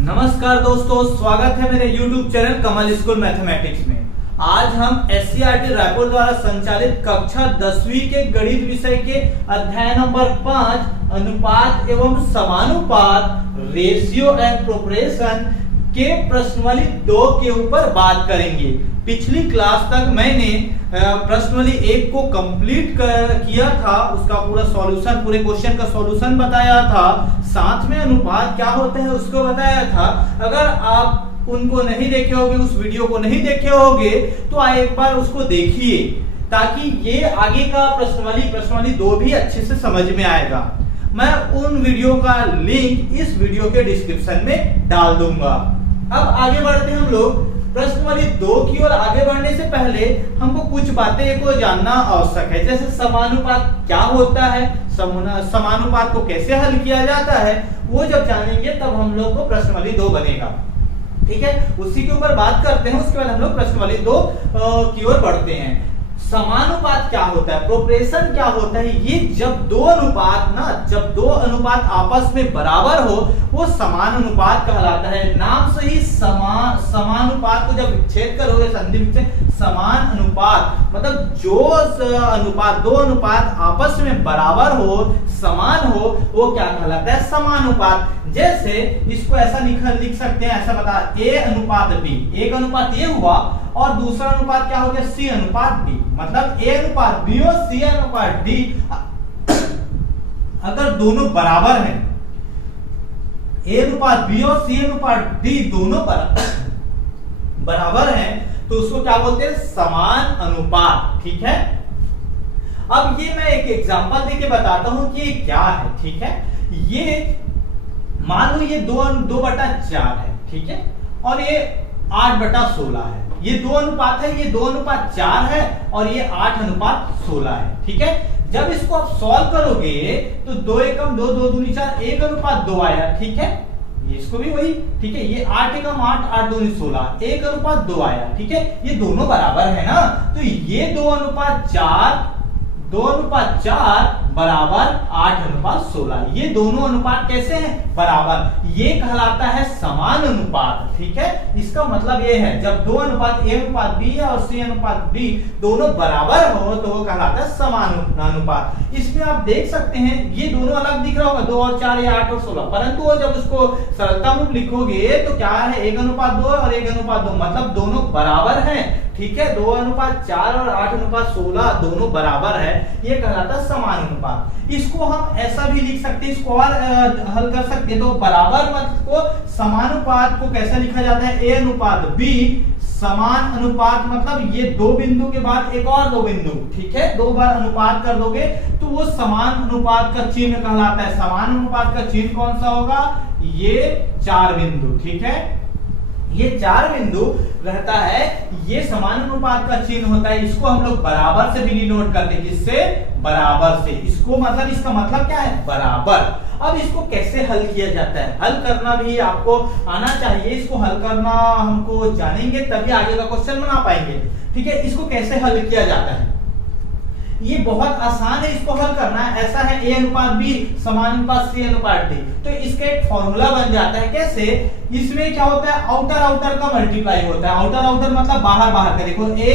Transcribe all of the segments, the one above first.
नमस्कार दोस्तों, स्वागत है मेरे YouTube चैनल कमल स्कूल मैथमेटिक्स में। आज हम SCERT रायपुर द्वारा संचालित कक्षा 10वीं के गणित विषय के अध्याय नंबर 5 अनुपात एवं समानुपात रेशियो एंड प्रोपोर्शन के प्रश्नावली 2 के ऊपर बात करेंगे। पिछली क्लास तक मैंने प्रश्नावली 1 को कंप्लीट किया था, उसका पूरा सॉल्यूशन, पूरे क्वेश्चन का सॉल्यूशन बताया था, साथ में अनुपात क्या होता है उसको बताया था। अगर आप उनको नहीं देखे होगे, उस वीडियो को नहीं देखे होगे, तो एक बार उसको देखिए ताकि ये आगे का प्रश्नावली 2 भी अच्छे से समझ में आएगा। मैं उन वीडियो का लिंक इस वीडियो के डिस्क्रिप्शन में डाल दूंगा। अब आगे बढ़ते हैं हम लोग प्रश्नावली 2 की ओर। आगे बढ़ने से पहले हमको कुछ बातें को जानना आवश्यक है, जैसे समानुपात क्या होता है, समानुपात को कैसे हल किया जाता है, वो जब जानेंगे तब हम लोग को प्रश्नावली 2 बनेगा। ठीक है, उसी के ऊपर बात करते हैं, उसके बाद हम लोग प्रश्नावली 2 की ओर बढ़ते हैं। समानुपात क्या होता है, प्रोपोर्शन क्या होता है? ये जब दो अनुपात आपस में बराबर हो वो समान अनुपात कहलाता है। नाम से ही समानुपात को जब विच्छेद करोगे, संधि विच्छेद, समान अनुपात मतलब जो दो अनुपात आपस में बराबर हो, समान हो, वो क्या कहलाता है? समानुपात। जैसे इसको ऐसा लिख सकते हैं, ऐसा बता, A अनुपात B, एक अनुपात ये हुआ और दूसरा अनुपात क्या हो गया? C अनुपात D। मतलब A अनुपात B और C अनुपात D अगर दोनों बराबर हैं, A अनुपात B और C अनुपात D दोनों बराबर हैं, तो उसको क्या बोलते हैं? समान अनुपात। ठीक है, अब ये मैं एक एग्जांपल देके बताता हूं कि ये क्या है। ठीक है, ये मान लो ये 2/4 है, ठीक है, और ये 8/16 है। ये दो अनुपात है, ये 2:4 है और ये 8:16 है। ठीक है, जब इसको आप सॉल्व करोगे तो 2 एकम 2, 2 दूनी 4, 1:2 आया। ठीक है, इसको भी वही। ठीक है, ये 8 एकम 8, 8 दूनी 16, 1:2 आया। ठीक है, ये दोनों बराबर है ना, तो ये 2:4 बराबर 8:16। ये दोनों अनुपात कैसे हैं? बराबर। ये कहलाता है समान अनुपात। ठीक है, इसका मतलब ये है जब दो अनुपात A अनुपात B है और C अनुपात D दोनों बराबर हो तो वो कहलाता है समान अनुपात। इसमें आप देख सकते हैं ये दोनों अलग दिख रहा होगा, 2 और 4 या 8 और 16, परंतु वो जब उसको सरलता रूप लिखोगे तो क्या है? 1:2 और 1:2, मतलब दोनों बराबर हैं। ठीक है, 2:4 और 8:16 दोनों बराबर है, ये कहलाता है समान अनुपात। इसको हम ऐसा भी लिख सकते हैं, इसको और हल कर सकते हैं। तो बराबर मत को समानुपात को कैसे लिखा जाता है? A अनुपात B समान अनुपात, मतलब ये 2 बिंदु के बाद एक और 2 बिंदु। ठीक है, 2 बार अनुपात कर दोगे तो वो समान अनुपात का चिन्ह कहलाता है। समान अनुपात का चिन्ह कौन सा होगा? ये 4 बिंदु। ठीक है, ये 4 बिंदु रहता है, ये समान अनुपात का चिन्ह होता है। इसको हम लोग बराबर से भी डिनोट करते हैं। किससे? बराबर से। इसको मतलब, इसका मतलब क्या है? बराबर। अब इसको कैसे हल किया जाता है? हल करना भी आपको आना चाहिए। इसको हल करना हमको जानेंगे तभी आगे का क्वेश्चन बना पाएंगे। ठीक है, इसको कैसे हल किया जाता है? ये बहुत आसान है, इसको हल करना है। ऐसा है A अनुपात B समान अनुपात C अनुपात D, तो इसका एक फॉर्मूला बन जाता है। कैसे? इसमें क्या होता है? आउटर का मल्टीप्लाई होता है। आउटर मतलब बाहर का। देखो A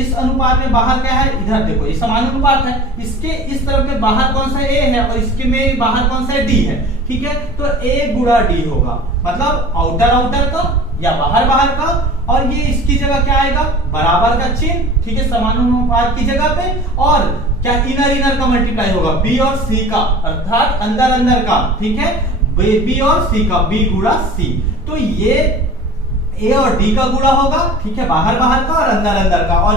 इस अनुपात में बाहर क्या है? इधर देखो, ये समान अनुपात है, इसके इस तरफ में बाहर कौन सा A है और इसके में बाहर कौन सा D है। ठीक है, तो A गुणा D होगा, मतलब आउटर का या बाहर का, और ये इसकी जगह क्या आएगा? बराबर का चिन्ह। ठीक है, समान अनुपात की जगह पे, और क्या? इनर का मल्टीप्लाई होगा B और C का, अर्थात अंदर का। ठीक है, B और C का, B गुणा C। तो ये A और D का गुणा होगा। ठीक है, बाहर का और अंदर का, और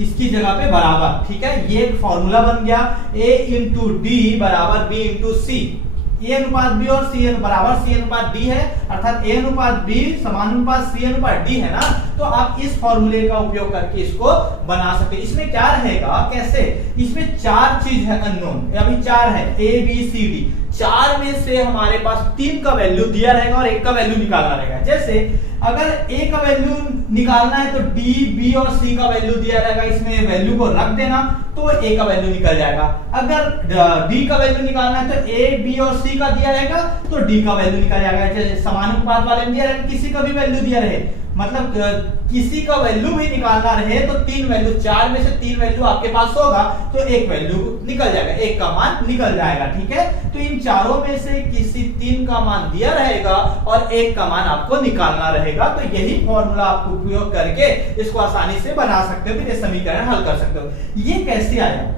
इसकी जगह पे बराबर। ठीक है, ये एक फॉर्मूला बन गया, A इंटू D बराबर B इंटू C। A अनुपात B और C बराबर C अनुपात D है, अर्थात A अनुपात B समान अनुपात C अनुपात D है ना। तो आप इस फॉर्मूले का उपयोग करके इसको बना सकते हैं। इसमें क्या रहेगा? कैसे? इसमें 4 चीज है अननोन, अभी 4 है, A B C D। 4 में से हमारे पास 3 का वैल्यू दिया रहेगा और 1 का वैल्यू निकालना रहेगा। जैसे अगर a का वैल्यू निकालना है तो d, b और c का वैल्यू दिया रहेगा, इसमें वैल्यू को रख देना तो a का वैल्यू निकल जाएगा। अगर d का वैल्यू निकालना है तो a, b और c का दिया रहेगा तो d का वैल्यू निकल जाएगा। समानुपात वाले में दिया रहेगा, किसी का भी वैल्यू दिया रहे, मतलब किसी का वैल्यू भी निकालना रहे तो तीन वैल्यू, चार में से तीन वैल्यू आपके पास होगा तो एक वैल्यू निकल जाएगा, एक का मान निकल जाएगा। ठीक है, तो इन चारों में से किसी तीन का मान दिया रहेगा और एक का मान आपको निकालना रहेगा। तो यही फॉर्मूला आप उपयोग करके इसको आसानी से बना सकते हो, फिर ये समीकरण हल कर सकते हो। ये कैसे आया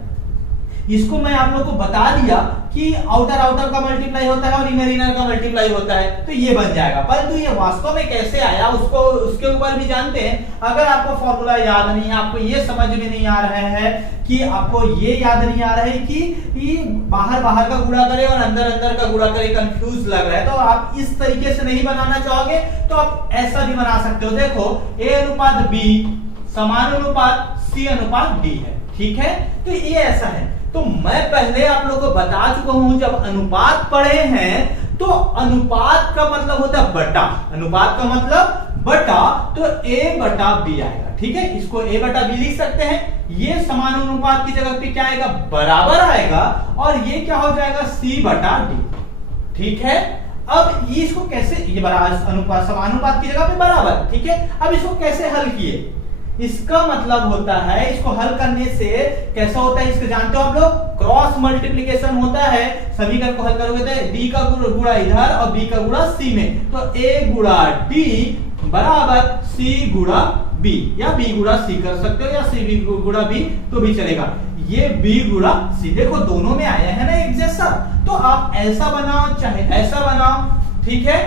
इसको मैं आप लोग को बता दिया कि आउटर आउटर का मल्टीप्लाई होता है और इनर इनर का मल्टीप्लाई होता है, तो ये बन जाएगा। परंतु ये वास्तव में कैसे आया उसको, उसके ऊपर भी जानते हैं। अगर आपको फॉर्मूला याद नहीं है, आपको ये समझ में नहीं आ रहा है कि आपको ये याद नहीं आ रहा है कि बाहर बाहर का गुणा करे और अंदर अंदर का गुणा करे, कंफ्यूज लग रहा है, तो आप इस तरीके से नहीं बनाना चाहोगे तो आप ऐसा भी बना सकते हो। देखो a अनुपात b समानुपात c अनुपात d है। ठीक है, तो ये ऐसा है। तो मैं पहले आप लोगों को बता चुका हूं, जब अनुपात पढ़े हैं तो अनुपात का मतलब होता है बटा, अनुपात का मतलब बटा, तो a बटा b आएगा। ठीक है, इसको a बटा b लिख सकते हैं। ये समानुपात की जगह पे क्या आएगा, बराबर आएगा, और ये क्या हो जाएगा, c बटा d। ठीक है, अब ये इसको कैसे, ये बराबर अनुपात समानुपात की जगह पे बराबर। ठीक है, अब इसको कैसे हल किए, इसका मतलब होता है इसको हल करने से कैसा होता है, इसको जानते हो आप लोग, क्रॉस मल्टीप्लिकेशन होता है। समीकरण को हल करोगे तो d का गुणा इधर और b का गुणा c में, तो a गुणा d बराबर c गुणा b, या b गुणा c कर सकते हो, या c गुणा b तो भी चलेगा। ये b गुणा c, देखो दोनों में आया है ना एक जैसा, तो आप ऐसा बनाओ चाहे ऐसा बनाओ। ठीक है,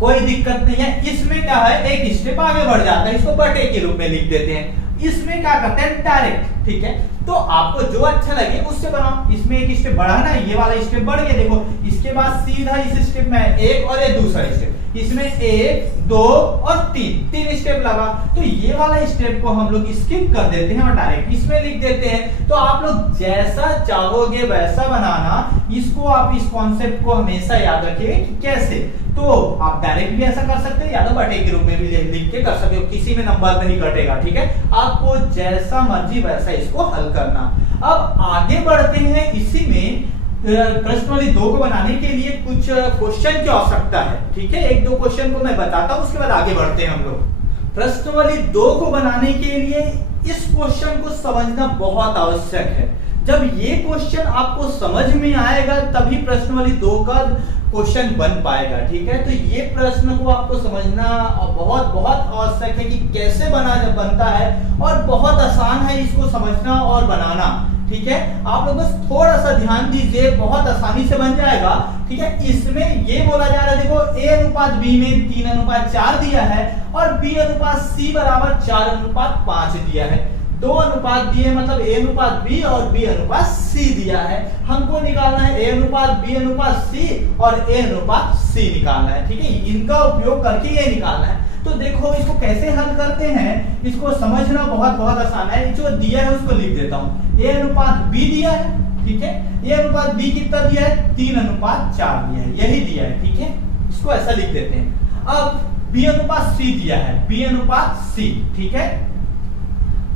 कोई दिक्कत नहीं है। इसमें क्या है, एक स्टेप आगे बढ़ जाता है, इसको बटे के रूप में लिख देते हैं। इसमें क्या करते हैं, डायरेक्ट। ठीक है, तो आपको जो अच्छा लगे उससे बनाओ। इसमें एक स्टेप बढ़ाना है, ये वाला स्टेप बढ़ गया, देखो इसके बाद सीधा इस स्टेप में एक और ये दूसरा स्टेप, इसमें एक, दो और तीन स्टेप लगा, तो ये वाला स्टेप को हम लोग स्किप कर देते हैं और डायरेक्ट इसमें लिख देते हैं। तो आप लोग जैसा चाहोगे वैसा बनाना, इसको आप इस कॉन्सेप्ट को हमेशा याद रखिए कि कैसे, तो आप डायरेक्ट भी ऐसा कर सकते हो या तो बटे के रूप में भी लिख के कर सकते हो, किसी में नंबर नहीं कटेगा। ठीक है, आपको जैसा मर्जी वैसा इसको हल करना। अब आगे बढ़ते हैं, इसी में प्रश्नावली 2 को बनाने के लिए कुछ क्वेश्चन की आवश्यकता है। ठीक है, एक दो क्वेश्चन को मैं बताता हूं, उसके बाद आगे बढ़ते हैं हम लोग। प्रश्नावली 2 को बनाने के लिए इस क्वेश्चन को समझना बहुत आवश्यक है। जब ये क्वेश्चन आपको समझ में आएगा तभी प्रश्नावली 2 का क्वेश्चन बन पाएगा। ठीक है, तो ये प्रश्न को आपको समझना बहुत बहुत आवश्यक है कि कैसे बनता है, और बहुत आसान है इसको समझना और बनाना। ठीक है, आप लोग बस थोड़ा सा ध्यान दीजिए, बहुत आसानी से बन जाएगा। ठीक है, इसमें ये बोला जा रहा है, देखो a अनुपात b में 3:4 दिया है और b अनुपात c बराबर 4:5 दिया है। दो अनुपात दिए, मतलब a अनुपात b और b अनुपात c दिया है। हमको निकालना है a अनुपात b अनुपात c और a अनुपात c निकालना है। ठीक है, इनका उपयोग करके ये निकालना है। तो देखो इसको कैसे हल करते हैं, इसको समझना बहुत बहुत आसान है। जो दिया है उसको लिख देता हूं, a अनुपात b दिया है। ठीक है, a अनुपात b कितना दिया है, 3:4 दिया है, यही दिया है। ठीक है, इसको ऐसा लिख देते हैं। अब b अनुपात c दिया है, b अनुपात c। ठीक है,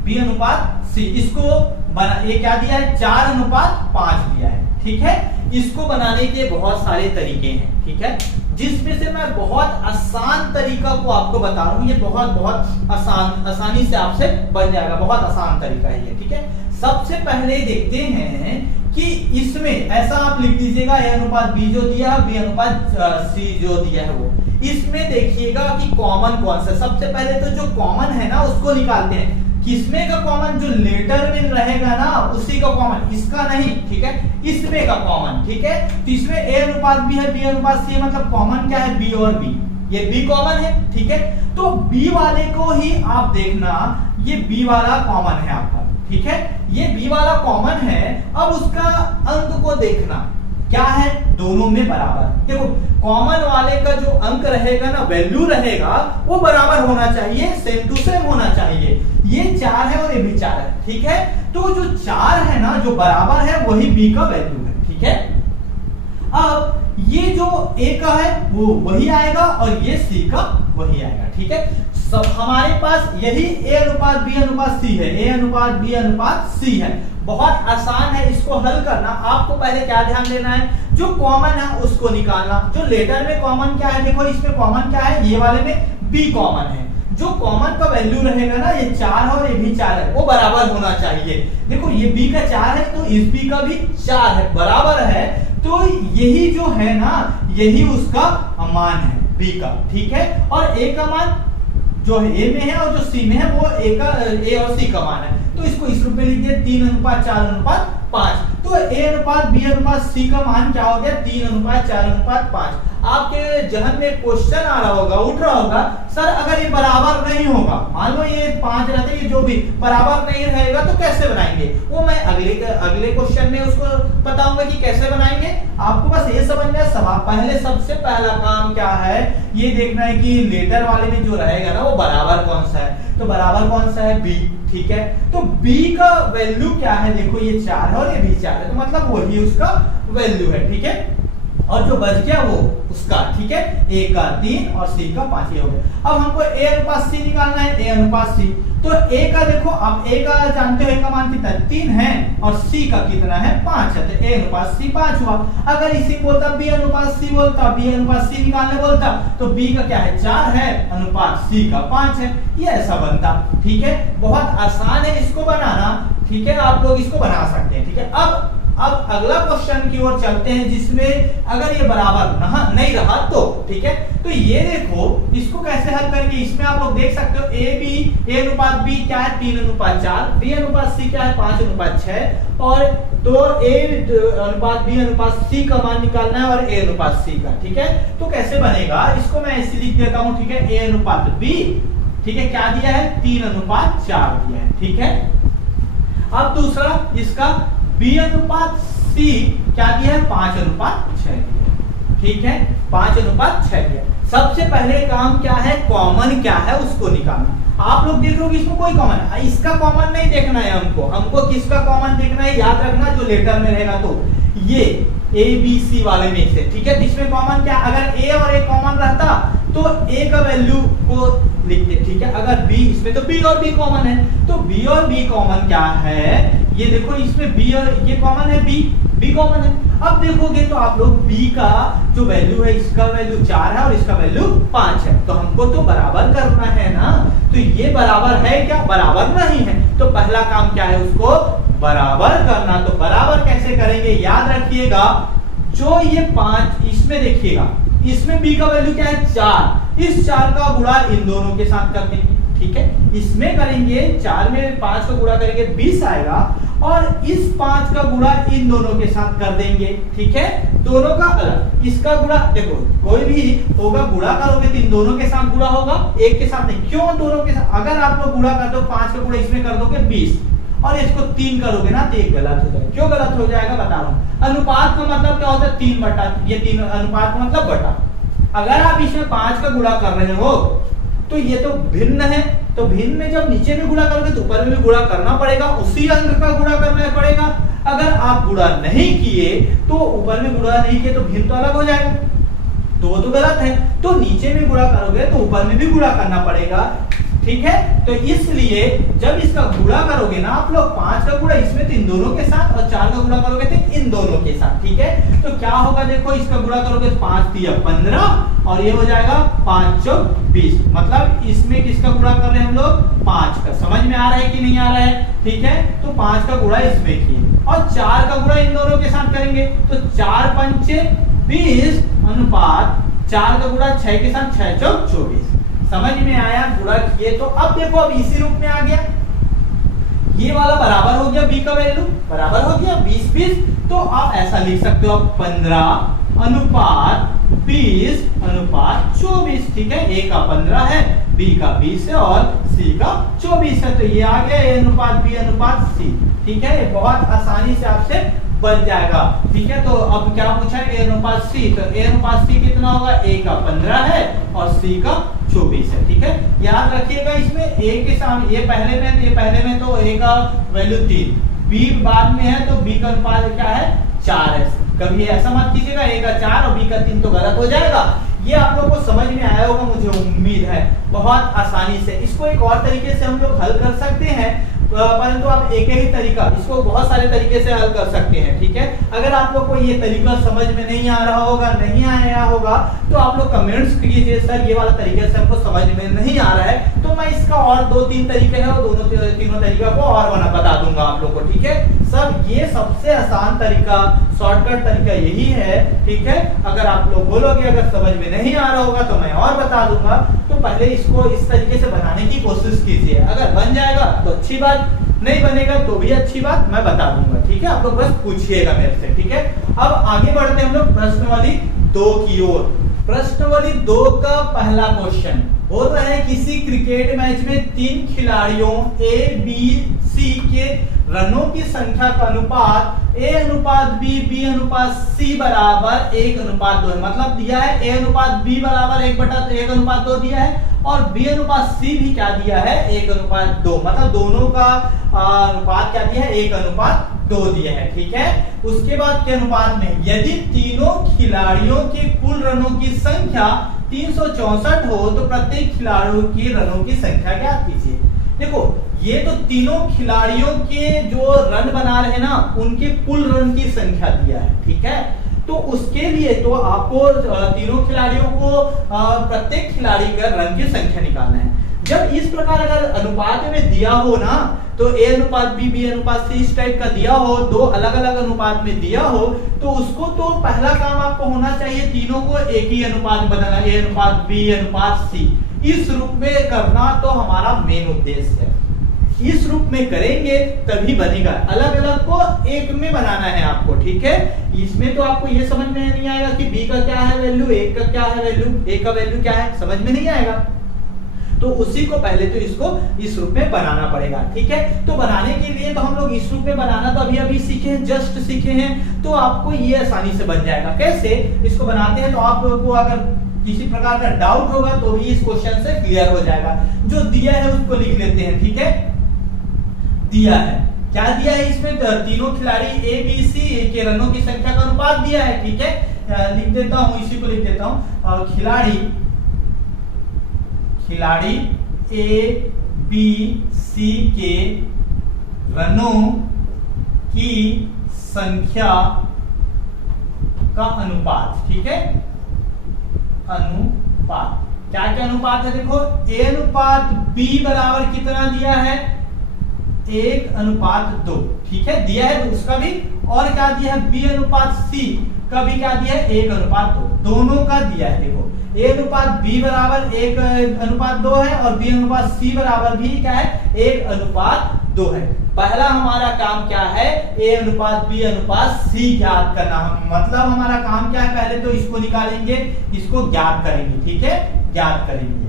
b अनुपात c, इसको बना, ये क्या दिया है, 4:5 दिया है। ठीक है, इसको बनाने के बहुत सारे तरीके हैं। ठीक है, जिसमें से मैं बहुत आसान तरीका को आपको बता रहा हूं, ये बहुत आसानी से आपसे बन जाएगा, बहुत आसान तरीका है ये। ठीक है, सबसे पहले देखते हैं कि इसमें ऐसा आप लिख दीजिएगा, a अनुपात b जो दिया है, b अनुपात c जो दिया है वो। इसमें देखिएगा कि कॉमन कौन सा, सबसे पहले तो जो कॉमन है ना उसको निकालते हैं। किसमें का कॉमन, जो लेटर में रहेगा ना उसी का कॉमन, इसका नहीं। ठीक है, इसमें का कॉमन। ठीक है, तो इसमें a अनुपात b है, b अनुपात c है, मतलब कॉमन क्या है, b और b, ये b कॉमन है। ठीक है, तो b वाले को ही आप देखना, ये b वाला कॉमन है आपका। ठीक है, ये b वाला कॉमन है। अब उसका अंक को देखना क्या है, दोनों में बराबर। देखो कॉमन वाले का जो अंक रहेगा ना, वैल्यू रहेगा, वो बराबर होना चाहिए, सेम टू सेम होना चाहिए। ये 4 है और ये भी 4 है। ठीक है, तो जो 4 है ना, जो बराबर है वही b का वैल्यू है। ठीक है, अब ये जो ए का है वो वही आएगा और ये सी का वही आएगा। ठीक है, सब हमारे पास यही ए अनुपात बी अनुपात सी है, ए अनुपात बी अनुपात सी है। बहुत आसान है इसको हल करना। आपको पहले क्या ध्यान देना है, जो कॉमन है उसको निकालना। जो लेटर में कॉमन क्या है, देखो इसमें कॉमन क्या है, ये वाले में बी कॉमन है। जो कॉमन का वैल्यू रहेगा ना, ये 4 है और ये भी 4 है, वो बराबर होना चाहिए। देखो ये b का 4 है तो इस b का भी 4 है, बराबर है। तो यही जो है ना, यही उसका मान है b का। ठीक है, और a का मान जो है a में है और जो c में है वो a और c का मान है। तो इसको इस रूप में लिख दिया 3:4:5। तो a अनुपात b अनुपात c का मान क्या हो गया, 3:4:5। आपके जहन में क्वेश्चन आ रहा होगा, उठ रहा होगा, सर अगर ये बराबर नहीं होगा, मान लो ये 5 रहता है, ये जो भी बराबर नहीं रहेगा तो कैसे बनाएंगे, वो मैं अगले क्वेश्चन में उसको बताऊंगा कि कैसे बनाएंगे। आपको बस ये समझना है, पहले सबसे पहला काम क्या है, ये देखना है कि लेटर वाले में जो रहेगा ना वो बराबर कौन सा है। तो बराबर कौन सा है, b। ठीक है, तो b का वैल्यू क्या है, देखो ये 4 है और ये भी 4 है, तो मतलब वही उसका वैल्यू है। ठीक है, और जो बच गया वो उसका। ठीक है, a का 3 और c का 5 हो गया। अब हमको a अनुपात c निकालना है, a अनुपात c। तो a का देखो, अब a का जानते हो a का मान कितना है, 3 है, और c का कितना है, 5 है, तो a अनुपात c 5 हुआ। अगर इसी बोलता b अनुपात c बोलता, b अनुपात c निकालने बोलता, तो b का क्या है, 4 है, अनुपात c का 5 है, ये ऐसा बनता। ठीक है, बहुत आसान है इसको बनाना। ठीक है, आप लोग इसको बना सकते हैं। ठीक है, अब अगला क्वेश्चन की ओर चलते हैं, जिसमें अगर ये बराबर नहीं रहा तो। ठीक है, तो ये देखो इसको कैसे हल करेंगे। इसमें आप लोग देख सकते हो a अनुपात b क्या है, 3:4, b अनुपात c क्या है, 5:6, और तो a अनुपात b अनुपात c का मान निकालना है और a अनुपात c का। ठीक है, तो कैसे बनेगा, इसको मैं ऐसे लिख देता हूं। ठीक है, a अनुपात b, ठीक है, क्या दिया है, 3:4 दिया है। ठीक है, अब दूसरा इसका b अनुपात c क्या दिया है, 5:6 दिया। ठीक है, 5:6 दिया। सबसे पहले काम क्या है, कॉमन क्या है उसको निकालना। आप लोग देख रहे हो कि इसमें कोई कॉमन है, इसका कॉमन नहीं देखना है हमको किसका कॉमन देखना है, याद रखना जो लेटर में रहेगा, तो ये a b c वाले में से। ठीक है, तो इसमें कॉमन क्या, अगर a और a कॉमन रहता तो a का वैल्यू को लिखते। ठीक है, अगर b, इसमें तो b और b कॉमन है, तो b और b कॉमन क्या है, ये देखो इसमें b और ये कॉमन है, b कॉमन है। अब देखोगे तो आप लोग b का जो वैल्यू है, इसका वैल्यू 4 है और इसका वैल्यू 5 है, तो हमको तो बराबर करना है ना। तो ये बराबर है क्या, बराबर नहीं है, तो पहला काम क्या है, उसको बराबर करना। तो बराबर कैसे करेंगे, याद रखिएगा, जो ये 5 इसमें देखिएगा, इसमें b का वैल्यू क्या है, 4, इस 4 का गुणा इन दोनों के साथ कर देंगे। ठीक है, इसमें करेंगे 4 में 5 का गुणा करेंगे 20 आएगा, और इस 5 का गुणा इन दोनों के साथ कर देंगे। ठीक है, दोनों का अलग, इसका गुणा देखो कोई भी होगा, गुणा करोगे तो इन दोनों के साथ गुणा होगा, एक के साथ नहीं। क्यों दोनों के साथ, अगर आप लोग गुणा कर दो, 5 का गुणा इसमें कर दोगे 20 और इसको 3 करोगे ना, तो ये गलत हो जाएगा। क्यों गलत हो जाएगा बता रहा हूं, अनुपात का मतलब क्या होता है, 3/, ये 3 अनुपात का मतलब बटा। अगर आप इसमें 5 का गुणा कर रहे हो तो ये तो भिन्न है, तो भिन्न में जब नीचे में गुणा करोगे तो ऊपर में भी गुणा करना पड़ेगा, उसी अंक का गुणा करना पड़ेगा। अगर आप गुणा नहीं किए तो ऊपर में गुणा नहीं किए तो भिन्न तो अलग हो जाएगा, तो वो तो गलत है। तो नीचे में गुणा करोगे तो ऊपर में भी गुणा करना पड़ेगा। ठीक है, तो इसलिए जब इसका गुणा करोगे ना आप लोग, 5 का गुणा इसमें तो इन दोनों के साथ, और 4 का गुणा करोगे तो इन दोनों के साथ। ठीक है, तो क्या होगा, देखो इसका गुणा करोगे 5 × 15 और ये हो जाएगा 5 × 20, मतलब इसमें किसका गुणा कर रहे हैं हम लोग, 5 का। समझ में आ रहा है कि नहीं आ रहा है। ठीक है, तो 5 का गुणा इसमें किए और 4 का गुणा इन दोनों के साथ करेंगे, तो 4 × 5 = 20 अनुपात 4 का गुणा 6 के साथ 6 × 24। समझ में आया, गुणा किए तो अब देखो, अब इसी रूप में आ गया, ये वाला बराबर हो गया, b का वैल्यू बराबर हो गया 20, तो आप ऐसा लिख सकते हो 15 अनुपात 20 अनुपात 24। ठीक है, a का 15 है, b का 20 है और c का 24 है, तो ये आ गया a अनुपात b अनुपात c। ठीक है, ये बहुत आसानी से आपसे बन जाएगा। ठीक है, तो अब क्या पूछा है, a अनुपात c, तो a अनुपात c कितना होगा, a का 15 है और c का 24 है। ठीक है, याद रखिएगा, इसमें a के सामने ये पहले में, ये पहले में तो a का वैल्यू 3, b बाद में है तो b का अनुपात क्या है, 4 है। कभी ऐसा मत कीजिएगा a का 4 और b का 3 तो गलत हो जाएगा। ये आप लोग को समझ में आया होगा मुझे उम्मीद है। बहुत आसानी से इसको एक और तरीके से हम लोग हल कर सकते हैं, परंतु आप एक ही तरीका, इसको बहुत सारे तरीके से हल कर सकते हैं, ठीक है। अगर आप लोग को ये तरीका समझ में नहीं आ रहा होगा, नहीं आया होगा, तो आप लोग कमेंट्स कीजिए सर ये वाला तरीका से हमको समझ में नहीं आ रहा है, तो मैं इसका और 2-3 तरीके हैं वो तीनों तरीका को और बता दूंगा आप लोग को, ठीक है। सब ये सबसे आसान तरीका, शॉर्टकट तरीका यही है, ठीक है। अगर आप लोग बोलोगे अगर समझ में नहीं आ रहा होगा तो मैं और बता दूंगा, तो पहले इसको इस तरीके से बनाने की कोशिश कीजिए। अगर बन जाएगा तो अच्छी बात, नहीं बनेगा तो भी अच्छी बात, मैं बता दूंगा, ठीक है। आप लोग बस पूछिएगा मेरे से, ठीक है। अब आगे बढ़ते हैं हम लोग प्रश्नावली 2 की ओर। प्रश्नावली 2 का पहला क्वेश्चन बोल रहा है किसी क्रिकेट मैच में 3 खिलाड़ियों A, B, C के रनों की संख्या का अनुपात A अनुपात B, B अनुपात C बराबर 1:2 है। मतलब दिया है A अनुपात B बराबर 1:1:2 दिया है और B अनुपात C भी क्या दिया है 1:2। मतलब दोनों का अनुपात क्या दिया है 1:2 दिया है, ठीक है। उसके बाद के अनुपात में यदि तीनों खिलाड़ियों के कुल रनों की संख्या 364 हो तो प्रत्येक खिलाड़ियों की रनों की संख्या ज्ञात कीजिए। देखो ये तो तीनों खिलाड़ियों के जो रन बना रहे हैं ना उनके कुल रन की संख्या दिया है, ठीक है। तो उसके लिए तो आपको तीनों खिलाड़ियों को प्रत्येक खिलाड़ी का रन की संख्या निकालना है। जब इस प्रकार अगर अनुपात में दिया हो ना, तो A अनुपात B, B अनुपात C इस टाइप का दिया हो, 2 अलग अलग अनुपात में दिया हो, तो उसको तो पहला काम आपको होना चाहिए तीनों को एक ही अनुपात में बदलना, A अनुपात B अनुपात C इस रूप में करना तो हमारा मेन उद्देश्य है। इस रूप में करेंगे तभी बनेगा, अलग अलग को एक में बनाना है आपको, ठीक है। इसमें तो आपको ये समझ में नहीं आएगा कि B का क्या है वैल्यू, A का क्या है वैल्यू, A का वैल्यू क्या है, समझ में नहीं आएगा। तो उसी को पहले तो इसको इस रूप में बनाना पड़ेगा, ठीक है। तो बनाने के लिए तो हम लोग इस रूप में बनाना तो अभी सीखे हैं, जस्ट सीखे हैं, तो आपको ये आसानी से बन जाएगा। कैसे इसको बनाते हैं तो आप लोगों को अगर किसी प्रकार का डाउट होगा तो भी इस क्वेश्चन से क्लियर हो जाएगा। जो दिया है उसको लिख लेते हैं, ठीक है। दिया है, क्या दिया है इसमें, तीनों खिलाड़ी A, B, C के रनों की संख्या का अनुपात दिया है, ठीक है। लिख देता हूं, इसी को लिख देता हूं, खिलाड़ी A, B, C के रनों की संख्या का अनुपात, ठीक है। अनुपात क्या क्या अनुपात है, देखो A अनुपात B बराबर कितना दिया है 1:2, ठीक है, दिया है तो उसका भी, और क्या दिया है B अनुपात C का भी क्या दिया है 1:2, दोनों का दिया है। देखो A अनुपात B बराबर 1:2 है और B अनुपात C बराबर भी क्या है 1:2 है। पहला हमारा काम क्या है A अनुपात B अनुपात C ज्ञात करना, मतलब हमारा काम क्या है, पहले तो इसको निकालेंगे, इसको ज्ञात करेंगे, ठीक है, ज्ञात करेंगे।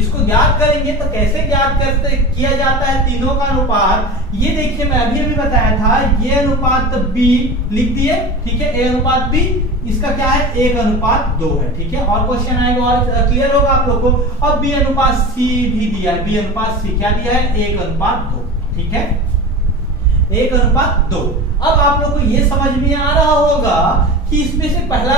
इसको ज्ञात करेंगे तो कैसे ज्ञात करते किया जाता है तीनों का अनुपात, ये देखिए मैं अभी बताया था, ये अनुपात B लिख दिए, ठीक है, A अनुपात B इसका क्या है 1:2 है, ठीक है। और क्वेश्चन आएगा और क्लियर होगा आप लोग को। अब B अनुपात C भी दिया है, B अनुपात C क्या दिया है 1:2, ठीक है, 1:2। अब आप लोग को ये समझ में आ रहा होगा कि इसमें से पहला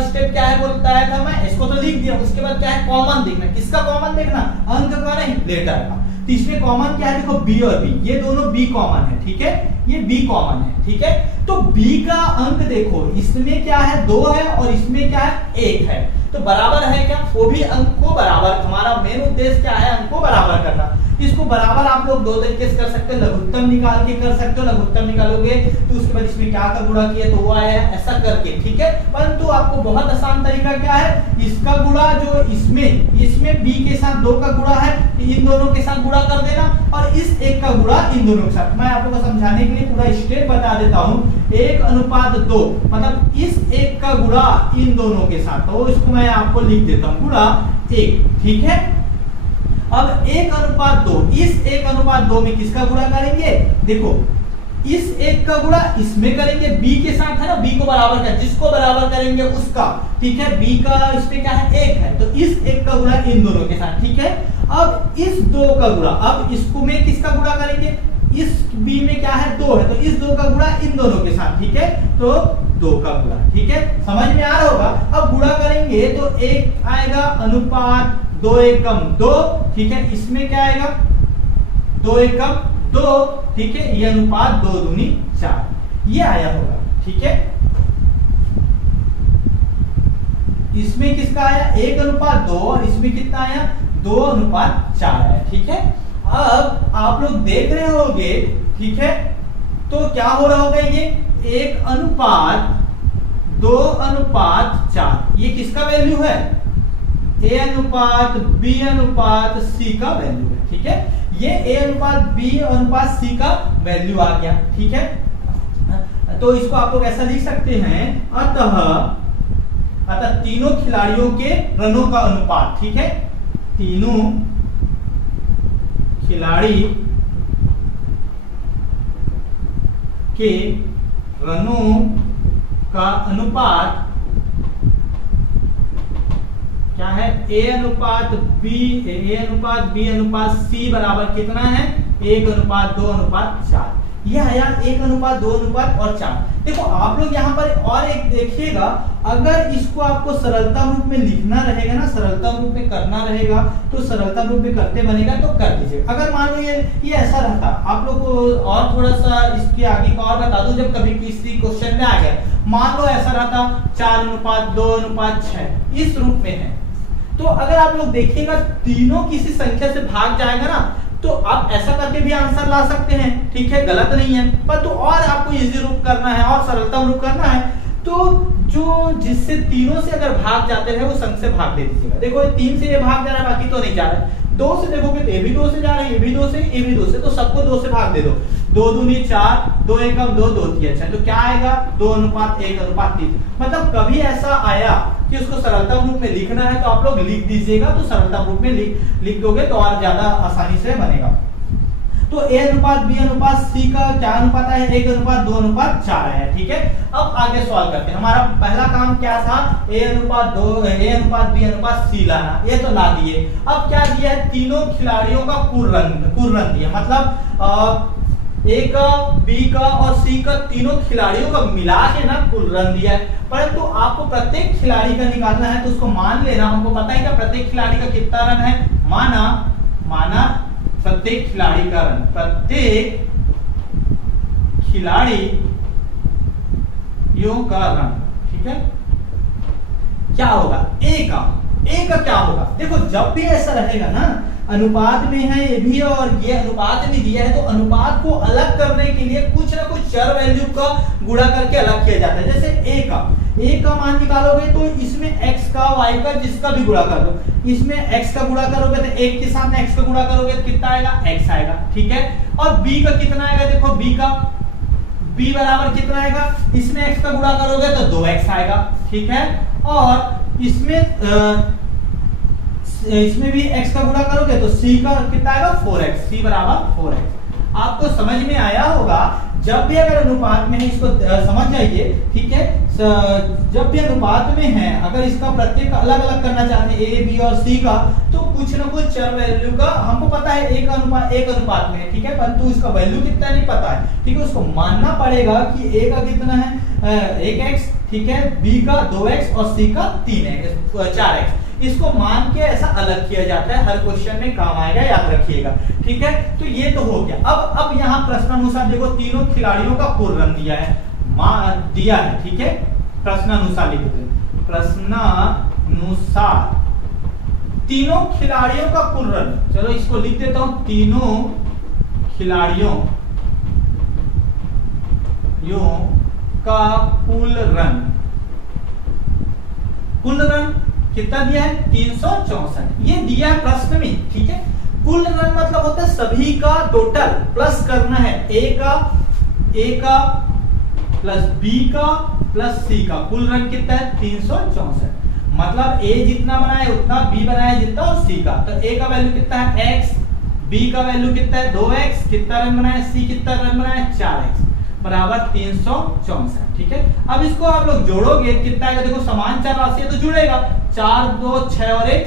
स्टेप क्या है बोलता है था, मैं इसको तो लिख दिया, उसके बाद क्या है कॉमन देखना, किसका कॉमन देखना, अंक का नहीं लेटर का। तो इसमें कॉमन क्या है, देखो B और B, ये दोनों B कॉमन है, ठीक है, ये B कॉमन है, ठीक है। तो B का अंक देखो, इसमें क्या है 2 है और इसमें क्या है 1 है, तो बराबर है क्या, वो भी अंक को बराबर, हमारा मेन उद्देश्य क्या है अंक को बराबर करना। इसको बराबर आप लोग 2 तरीके से कर सकते हो, लघुत्तम निकाल के कर सकते हो, लघुत्तम निकालोगे तो उसके बाद इसमें क्या का गुणा किया तो वो आया, ऐसा करके, ठीक है। परंतु आपको बहुत आसान तरीका क्या है, इसका गुणा जो इसमें B के साथ 2 का गुणा है, इन दोनों के साथ गुणा कर देना और इस 1 का गुणा इन दोनों के साथ। मैं आप लोगों को समझाने के लिए पूरा स्टेप बता देता हूं, 1:2 मतलब इस 1 का गुणा इन दोनों के साथ, तो इसको मैं आपको लिख देता हूं गुणा 1, ठीक है। अब 1:2, इस 1:2 में किसका गुणा करेंगे, देखो इस 1 का गुणा इसमें करेंगे, B के साथ है ना, B को बराबर कर, जिसको बराबर करेंगे उसका, ठीक है। B का इसमें क्या है 1 है, तो इस 1 का गुणा इन दोनों के साथ, ठीक है। अब इस 2 का गुणा, अब इसको में किसका गुणा करेंगे इस b में क्या है 2 है, तो इस 2 का गुणा इन दोनों के साथ, ठीक है, तो 2 का गुणा, ठीक है, समझ में आ रहा होगा। अब गुणा करेंगे तो एक आएगा अनुपात 2 एकम 2, ठीक है, इसमें क्या आएगा 2 एकम 2, ठीक है, ये अनुपात 2 दूनी 4, ये आया होगा, ठीक है। इसमें किसका आया 1 अनुपात 2 और इसमें कितना आया 2 अनुपात 4 आया, ठीक है। अब आप लोग देख रहे होंगे, ठीक है, तो क्या हो रहा होगा ये 1 अनुपात 2 अनुपात 4, ये किसका वैल्यू है a अनुपात b अनुपात c का वैल्यू है, ठीक है, ये a अनुपात b अनुपात c का वैल्यू आ गया, ठीक है। तो इसको आप लोग ऐसा लिख सकते हैं, अतः तीनों खिलाड़ियों के रनों का अनुपात, ठीक है, तीनों खिलाड़ी के रनों का अनुपात क्या है a अनुपात b अनुपात c बराबर कितना है 1 अनुपात 2 अनुपात 4, ये आया 1 अनुपात 2 अनुपात और 4। देखो आप लोग यहाँ पर और एक देखिएगा, अगर इसको आपको सरलता रूप में लिखना रहेगा ना, सरलता रूप में करना रहेगा, तो सरलता रूप में करते बनेगा तो कर दीजिए। अगर मान लो ये ऐसा रहता, आप लोग को और थोड़ा सा इसके आगे का और बता दूं, जब कभी किसी क्वेश्चन में आ गया, मान लो ऐसा रहता 4 अनुपात 2 अनुपात 6 इस रूप में है, तो अगर आप लोग देखिएगा तीनों किसी संख्या से भाग जाएगा ना, तो आप ऐसा करके भी आंसर ला सकते हैं, ठीक है, गलत नहीं है, पर तो और आपको इजी रूप करना है और सरलता रूप करना है, तो जो जिससे तीनों से अगर भाग जाते हैं वो संख्या से भाग दे दीजिएगा। देखो 3 से ये भाग जा रहा है, बाकी तो नहीं जा रहा है, 2 से देखोगे तो ये भी 2 से जा रहा है, ये भी 2 से, ये भी 2 से, तो सबको 2 से भाग दे दो, 2 दूनी 4, 2 एकम 2, 2 तिया 6, तो क्या आएगा 2 अनुपात 1 अनुपात 3। मतलब कभी ऐसा आया कि उसको सरलता रूप में लिखना है तो आप लोग लिख दीजिएगा, तो सरलता रूप में लिख दोगे तो और ज्यादा आसानी से बनेगा। तो a अनुपात b अनुपात c का क्या अनुपात है 1 अनुपात 2 अनुपात 4 है, ठीक है। अब आगे सवाल करते हैं। हमारा पहला काम क्या था a अनुपात b अनुपात c लाना, ये तो ला दिए। अब क्या दिया है तीनों खिलाड़ियों का कुल रन दिया, मतलब ए का बी का और सी का तीनों खिलाड़ियों का मिला के ना कुल रन दिया है, परंतु आपको प्रत्येक खिलाड़ी का निकालना है, तो उसको मान लेना, हमको पता है कि प्रत्येक खिलाड़ी का कितना रन है, माना प्रत्येक खिलाड़ी का रन, प्रत्येक खिलाड़ी यो का रन, ठीक है। क्या होगा ए का क्या होगा, देखो जब भी ऐसा रहेगा ना, अनुपात में है ये भी और ये अनुपात में दिया है, तो अनुपात को अलग करने के लिए कुछ ना कुछ चर वैल्यू का गुणा करके अलग किया जाता है। जैसे a का मान निकालोगे तो इसमें x का y का जिसका भी गुणा कर दो, इसमें x का गुणा करोगे तो 1 के साथ x का गुणा करोगे तो कितना आएगा x आएगा, ठीक है। और b का कितना आएगा, देखो b बराबर कितना आएगा, इसमें x का गुणा करोगे तो 2x आएगा, ठीक है। और इसमें भी x का गुणा करोगे तो c का कितना आएगा 4x, c बराबर 4x। आपको समझ में आया होगा। जब भी अगर अनुपात में है, इसको समझ जाइए, ठीक है। जब भी अनुपात में है, अगर इसका प्रत्येक अलग अलग करना चाहते हैं a b और c का, तो कुछ ना कुछ चर वैल्यू का हमको पता है एक अनुपात में है, ठीक है, परंतु इसका वैल्यू कितना नहीं पता है, ठीक है। उसको मानना पड़ेगा कि a का कितना है 1x, ठीक है, b का 2x और c का 4x। इसको मान के ऐसा अलग किया जाता है, हर क्वेश्चन में काम आएगा, याद रखिएगा, ठीक है। तो ये तो हो गया। अब यहाँ प्रश्नानुसार देखो तीनों खिलाड़ियों का कुल रन दिया है, ठीक है। प्रश्नानुसार लिखते हैं, प्रश्नानुसार तीनों खिलाड़ियों का कुल रन, चलो इसको लिख देता हूं, तीनों खिलाड़ियों का कुल रन कितना दिया है 364, ये दिया है प्रश्न में, ठीक है। कुल रन मतलब होता है सभी का टोटल प्लस करना है, ए का प्लस बी का प्लस सी का, कुल रन कितना है 364। मतलब ए जितना बनाए उतना, बी बनाए जितना और सी का, तो ए का वैल्यू कितना है x, बी का वैल्यू कितना है 2x, कितना रन बनाए, सी कितना रन बनाए 4x बराबर 364, ठीक है। अब इसको आप लोग जोड़ोगे कितना आएगा, देखो समान चार राशि है तो जुड़ेगा, 4 2 6 और 1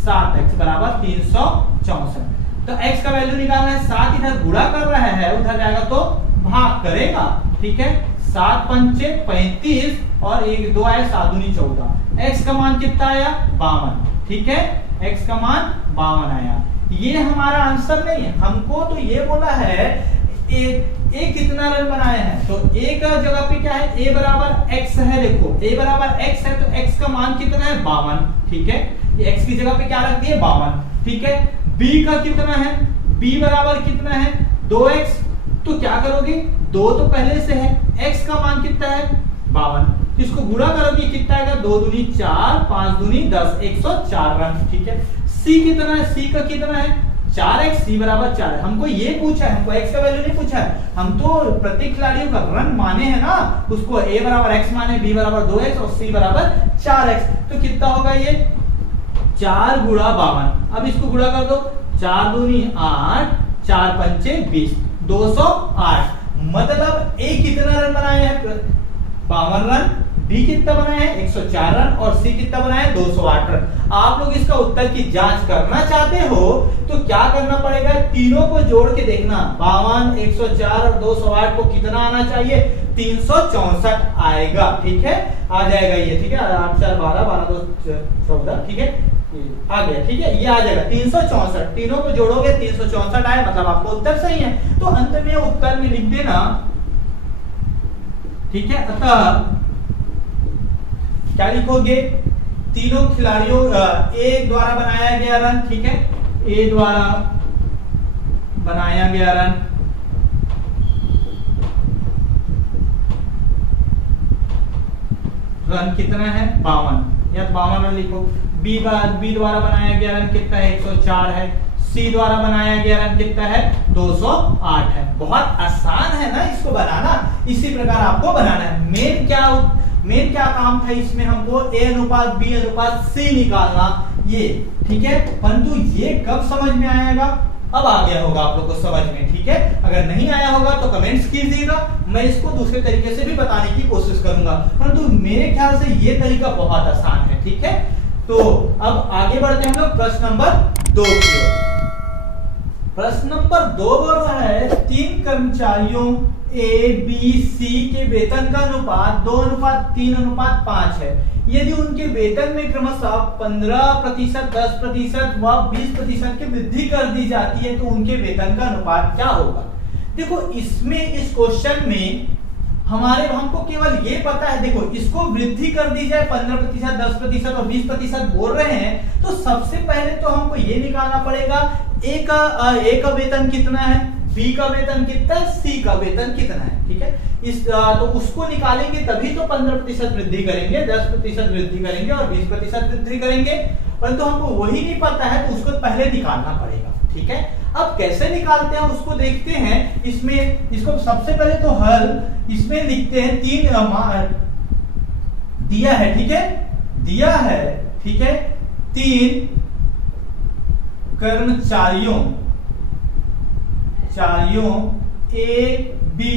7x बराबर 364। तो x का वैल्यू निकालना है, 7 इधर गुणा कर रहा है, उधर जाएगा तो भाग करेगा, ठीक है। 7 पंचे 35 और 1 2 आया, 7 दूनी 14। x का मान कितना आया? 52, ठीक है। x का मान 52 आया। ये हमारा आंसर नहीं है, हमको तो ये बोला है ए कितना रन बनाया है, तो a का जगह पे क्या है, a बराबर x है। देखो a बराबर x है तो x का मान कितना है? 52, ठीक है। ये x की जगह पे क्या रख दिए? 52, ठीक है। b का कितना है? b बराबर कितना है? 2x, तो क्या करोगे? 2 तो पहले से है, x का मान कितना है? 52, इसको गुणा करोगे कितना आएगा? 2 दूनी 4, 5 दूनी 10, 104 रन, ठीक है। c कितना है? c का कितना है? 4x, c बराबर 4 है। हमको ये पूछा है, हमको x का वैल्यू नहीं पूछा है, हम तो प्रत्येक खिलाड़ियों का रन माने हैं ना, उसको a बराबर x माने, b बराबर 2x और c बराबर 4x। तो कितना होगा ये? 4 गुणा 52। अब इसको गुणा कर दो, 4 दूनी 8, 4 पंचे 20, 208। मतलब a कितना रन बनाए हैं? 52 रन। b कितना बनाया है? 104 रन। और c कितना बनाया है? 208 रन। आप लोग इसका उत्तर की जांच करना चाहते हो तो क्या करना पड़ेगा? तीनों को जोड़ के देखना, 52, 104 और 208 को कितना आना चाहिए? 364 आएगा, ठीक है। आ जाएगा ये, ठीक है। 8 4 12, 12 2 14, ठीक है, आ गया, ठीक है। ये आ जाएगा 364, तीनों को जोड़ोगे 364 आए, मतलब आपको उत्तर सही है। तो अंत में उत्तर में लिख देना, ठीक है। अतः क्या लिखोगे? तीनों खिलाड़ियों ए द्वारा बनाया गया रन, ठीक है, ए द्वारा बनाया गया रन कितना है? 52, या 52 रन लिखो। बी द्वारा बनाया गया रन कितना है? 104 है। सी द्वारा बनाया गया रन कितना है? 208 है। बहुत आसान है ना इसको बनाना, इसी प्रकार आपको बनाना है। मेन क्या काम था इसमें? हमको a अनुपात b अनुपात c निकालना, ये, ठीक है। परंतु ये कब समझ में आएगा? अब आ गया होगा आप लोग को समझ में, ठीक है। अगर नहीं आया होगा तो कमेंट्स कीजिएगा, मैं इसको दूसरे तरीके से भी बताने की कोशिश करूंगा, परंतु मेरे ख्याल से ये तरीका बहुत आसान है, ठीक है। तो अब आगे बढ़ते हैं हम लोग प्रश्न नंबर 2 की ओर। प्रश्न नंबर 2 बोल रहा है 3 कर्मचारियों A, B, C के वेतन का अनुपात 2:3:5 है। यदि उनके वेतन में क्रमशः 15%, 10% व 20% की वृद्धि कर दी जाती है तो उनके वेतन का अनुपात क्या होगा? देखो इसमें, इस क्वेश्चन में हमको केवल ये पता है, देखो इसको वृद्धि कर दी जाए 15%, 10% और 20% बोल रहे हैं, तो सबसे पहले तो हमको ये निकालना पड़ेगा ए का वेतन कितना है, बी का वेतन कितना है, सी का वेतन कितना है, ठीक है। तो उसको निकालेंगे तभी तो 15% वृद्धि करेंगे, 10% वृद्धि करेंगे और 20% वृद्धि करेंगे, परंतु हमको वही नहीं पता है तो उसको पहले निकालना पड़ेगा, ठीक है। अब कैसे निकालते हैं उसको देखते हैं। इसमें इसको सबसे पहले तो हल इसमें लिखते हैं, 3 दिया है, ठीक है, दिया है, ठीक है, 3 कर्मचारियों ए बी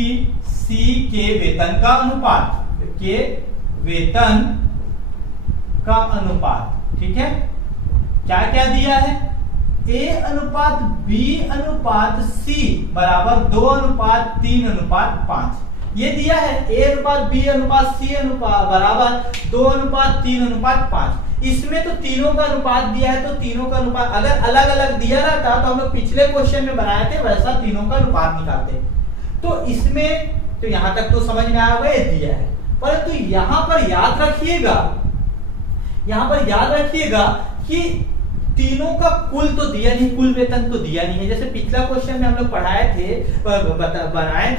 सी के वेतन का अनुपात, ठीक है। क्या क्या दिया है? A अनुपात B अनुपात C बराबर 2:3:5, ये दिया है। A अनुपात B अनुपात C अनुपात बराबर 2:3:5। इसमें तो तीनों का अनुपात दिया है, तो तीनों का अनुपात अगर अलग अलग दिया रहता तो हम लोग पिछले क्वेश्चन में बनाए थे वैसा तीनों का अनुपात निकालते। तो इसमें तो यहां तक तो समझ में आया हुआ दिया है, परंतु यहां पर याद रखिएगा कि तीनों का कुल तो दिया नहीं, कुल वेतन तो दिया नहीं है। जैसे पिछला क्वेश्चन में हम लोग बनाए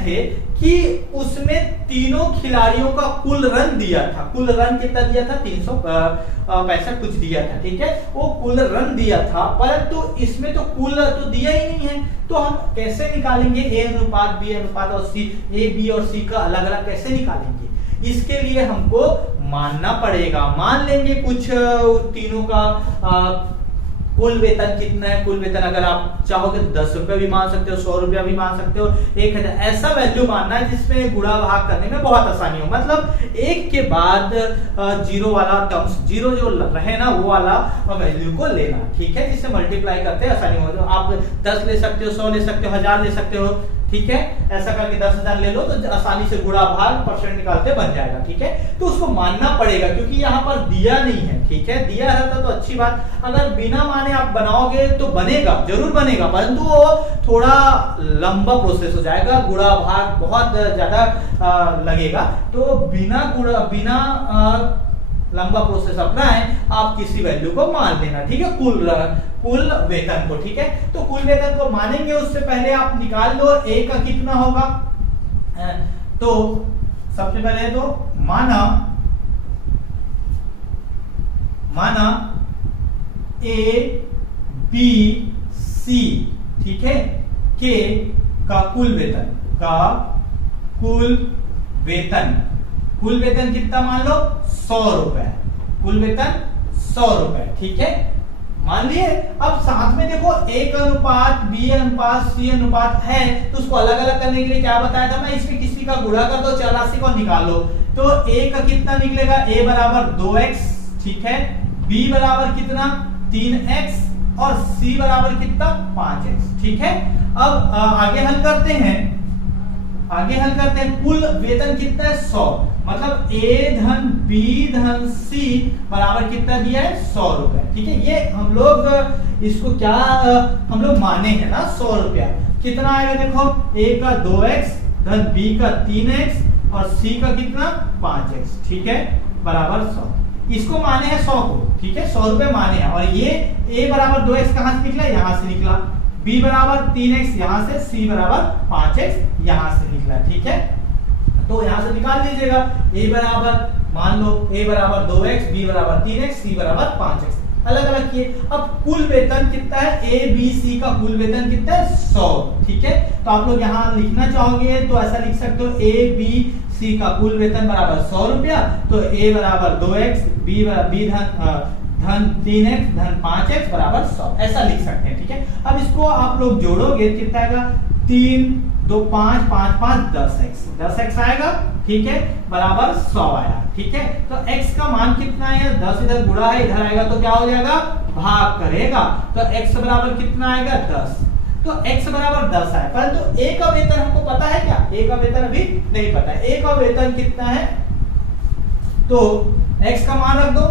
थे कि उसमें तीनों खिलाड़ियों का कुल रन दिया था। कुल रन कितना दिया था? 365 कुछ दिया था, ठीक है, वो कुल रन दिया था, परंतु इसमें तो कुल तो दिया ही नहीं है। तो हम कैसे निकालेंगे ए अनुपात बी अनुपात और सी, ए बी और सी का अलग अलग कैसे निकालेंगे? इसके लिए हमको मानना पड़ेगा, मान लेंगे कुछ तीनों का कुल वेतन कितना है, कुल वेतन अगर आप चाहोगे तो 10 रुपए भी मान सकते हो, 100 रुपया भी मान सकते हो, 1000, ऐसा वैल्यू मानना है जिसमें गुणा भाग करने में बहुत आसानी हो। मतलब एक के बाद जीरो वाला टर्म्स, जीरो जो रहे ना वो वाला वैल्यू को लेना, ठीक है, जिससे मल्टीप्लाई करते आसानी हो। तो आप 10 ले सकते हो, 100 ले सकते हो, 1000 ले सकते हो, ठीक है, ऐसा करके 10,000 ले लो तो आसानी से गुणा भाग परसेंट निकालते बन जाएगा, ठीक है। तो उसको मानना पड़ेगा क्योंकि यहाँ पर दिया नहीं है, ठीक है, दिया रहता तो अच्छी बात, अगर बिना माने आप बनाओगे तो बनेगा, जरूर बनेगा, परंतु वो थोड़ा लंबा प्रोसेस हो जाएगा, गुणा भाग बहुत ज्यादा लगेगा। तो बिना लंबा प्रोसेस अपना है, आप किसी वैल्यू को मान लेना, ठीक है, कुल वेतन को, ठीक है। तो कुल वेतन को मानेंगे उससे पहले आप निकाल लो ए का कितना होगा। तो सबसे पहले तो माना ए बी सी, ठीक है, के का कुल वेतन कितना मान लो 100 रुपए, कुल वेतन 100 रुपए, ठीक है, मान लिए। अब साथ में देखो ए का अनुपात, बी अनुपात, सी अनुपात है, तो उसको अलग अलग करने के लिए क्या बताया था मैं, इसमें किसी का गुणा कर दो, 84 को निकालो, तो ए का कितना निकलेगा, ए बराबर 2x, ठीक है, बी बराबर कितना 3x और सी बराबर कितना 5x, ठीक है। अब आगे हल करते हैं, कुल वेतन कितना है 100, मतलब ए धन बी धन सी बराबर कितना दिया है 100 रुपए, ठीक है। ये हम लोग इसको क्या हम लोग माने हैं ना 100 रुपया, कितना आएगा देखो, ए का 2x धन बी का 3x और सी का कितना 5x, ठीक है, बराबर 100, इसको माने हैं 100 को, ठीक है, 100 रुपए माने हैं। और ये a बराबर 2x कहां से निकला, यहां से निकला, b बराबर 3x यहां से, c बराबर 5x यहां से निकला, ठीक है। तो यहां से निकाल लीजिएगा, a बराबर मान लो a बराबर 2x, b बराबर 3x, c बराबर 5x, अलग अलग किए। अब कुल वेतन कितना है, a b c का कुल वेतन कितना है 100, ठीक है। तो आप लोग यहाँ लिखना चाहोगे तो ऐसा लिख सकते हो, a b c का कुल वेतन बराबर 100 रुपया, तो a बराबर 2x, b धन 3x धन 5x बराबर 100, ऐसा लिख सकते हैं, ठीक है। अब इसको आप लोग जोड़ोगे कितना आएगा, 3 2 5 5 5 10x आएगा, ठीक है, बराबर 100 आया, ठीक है। तो x का मान कितना है, 10 इधर गुणा है, इधर आएगा तो क्या हो जाएगा, भाग करेगा, तो x बराबर कितना आएगा 10, तो x बराबर 10 आया। परंतु a का वेतन हमको पता है क्या, a का वेतन अभी नहीं पता है, a का वेतन कितना है, तो x का मान रख दो,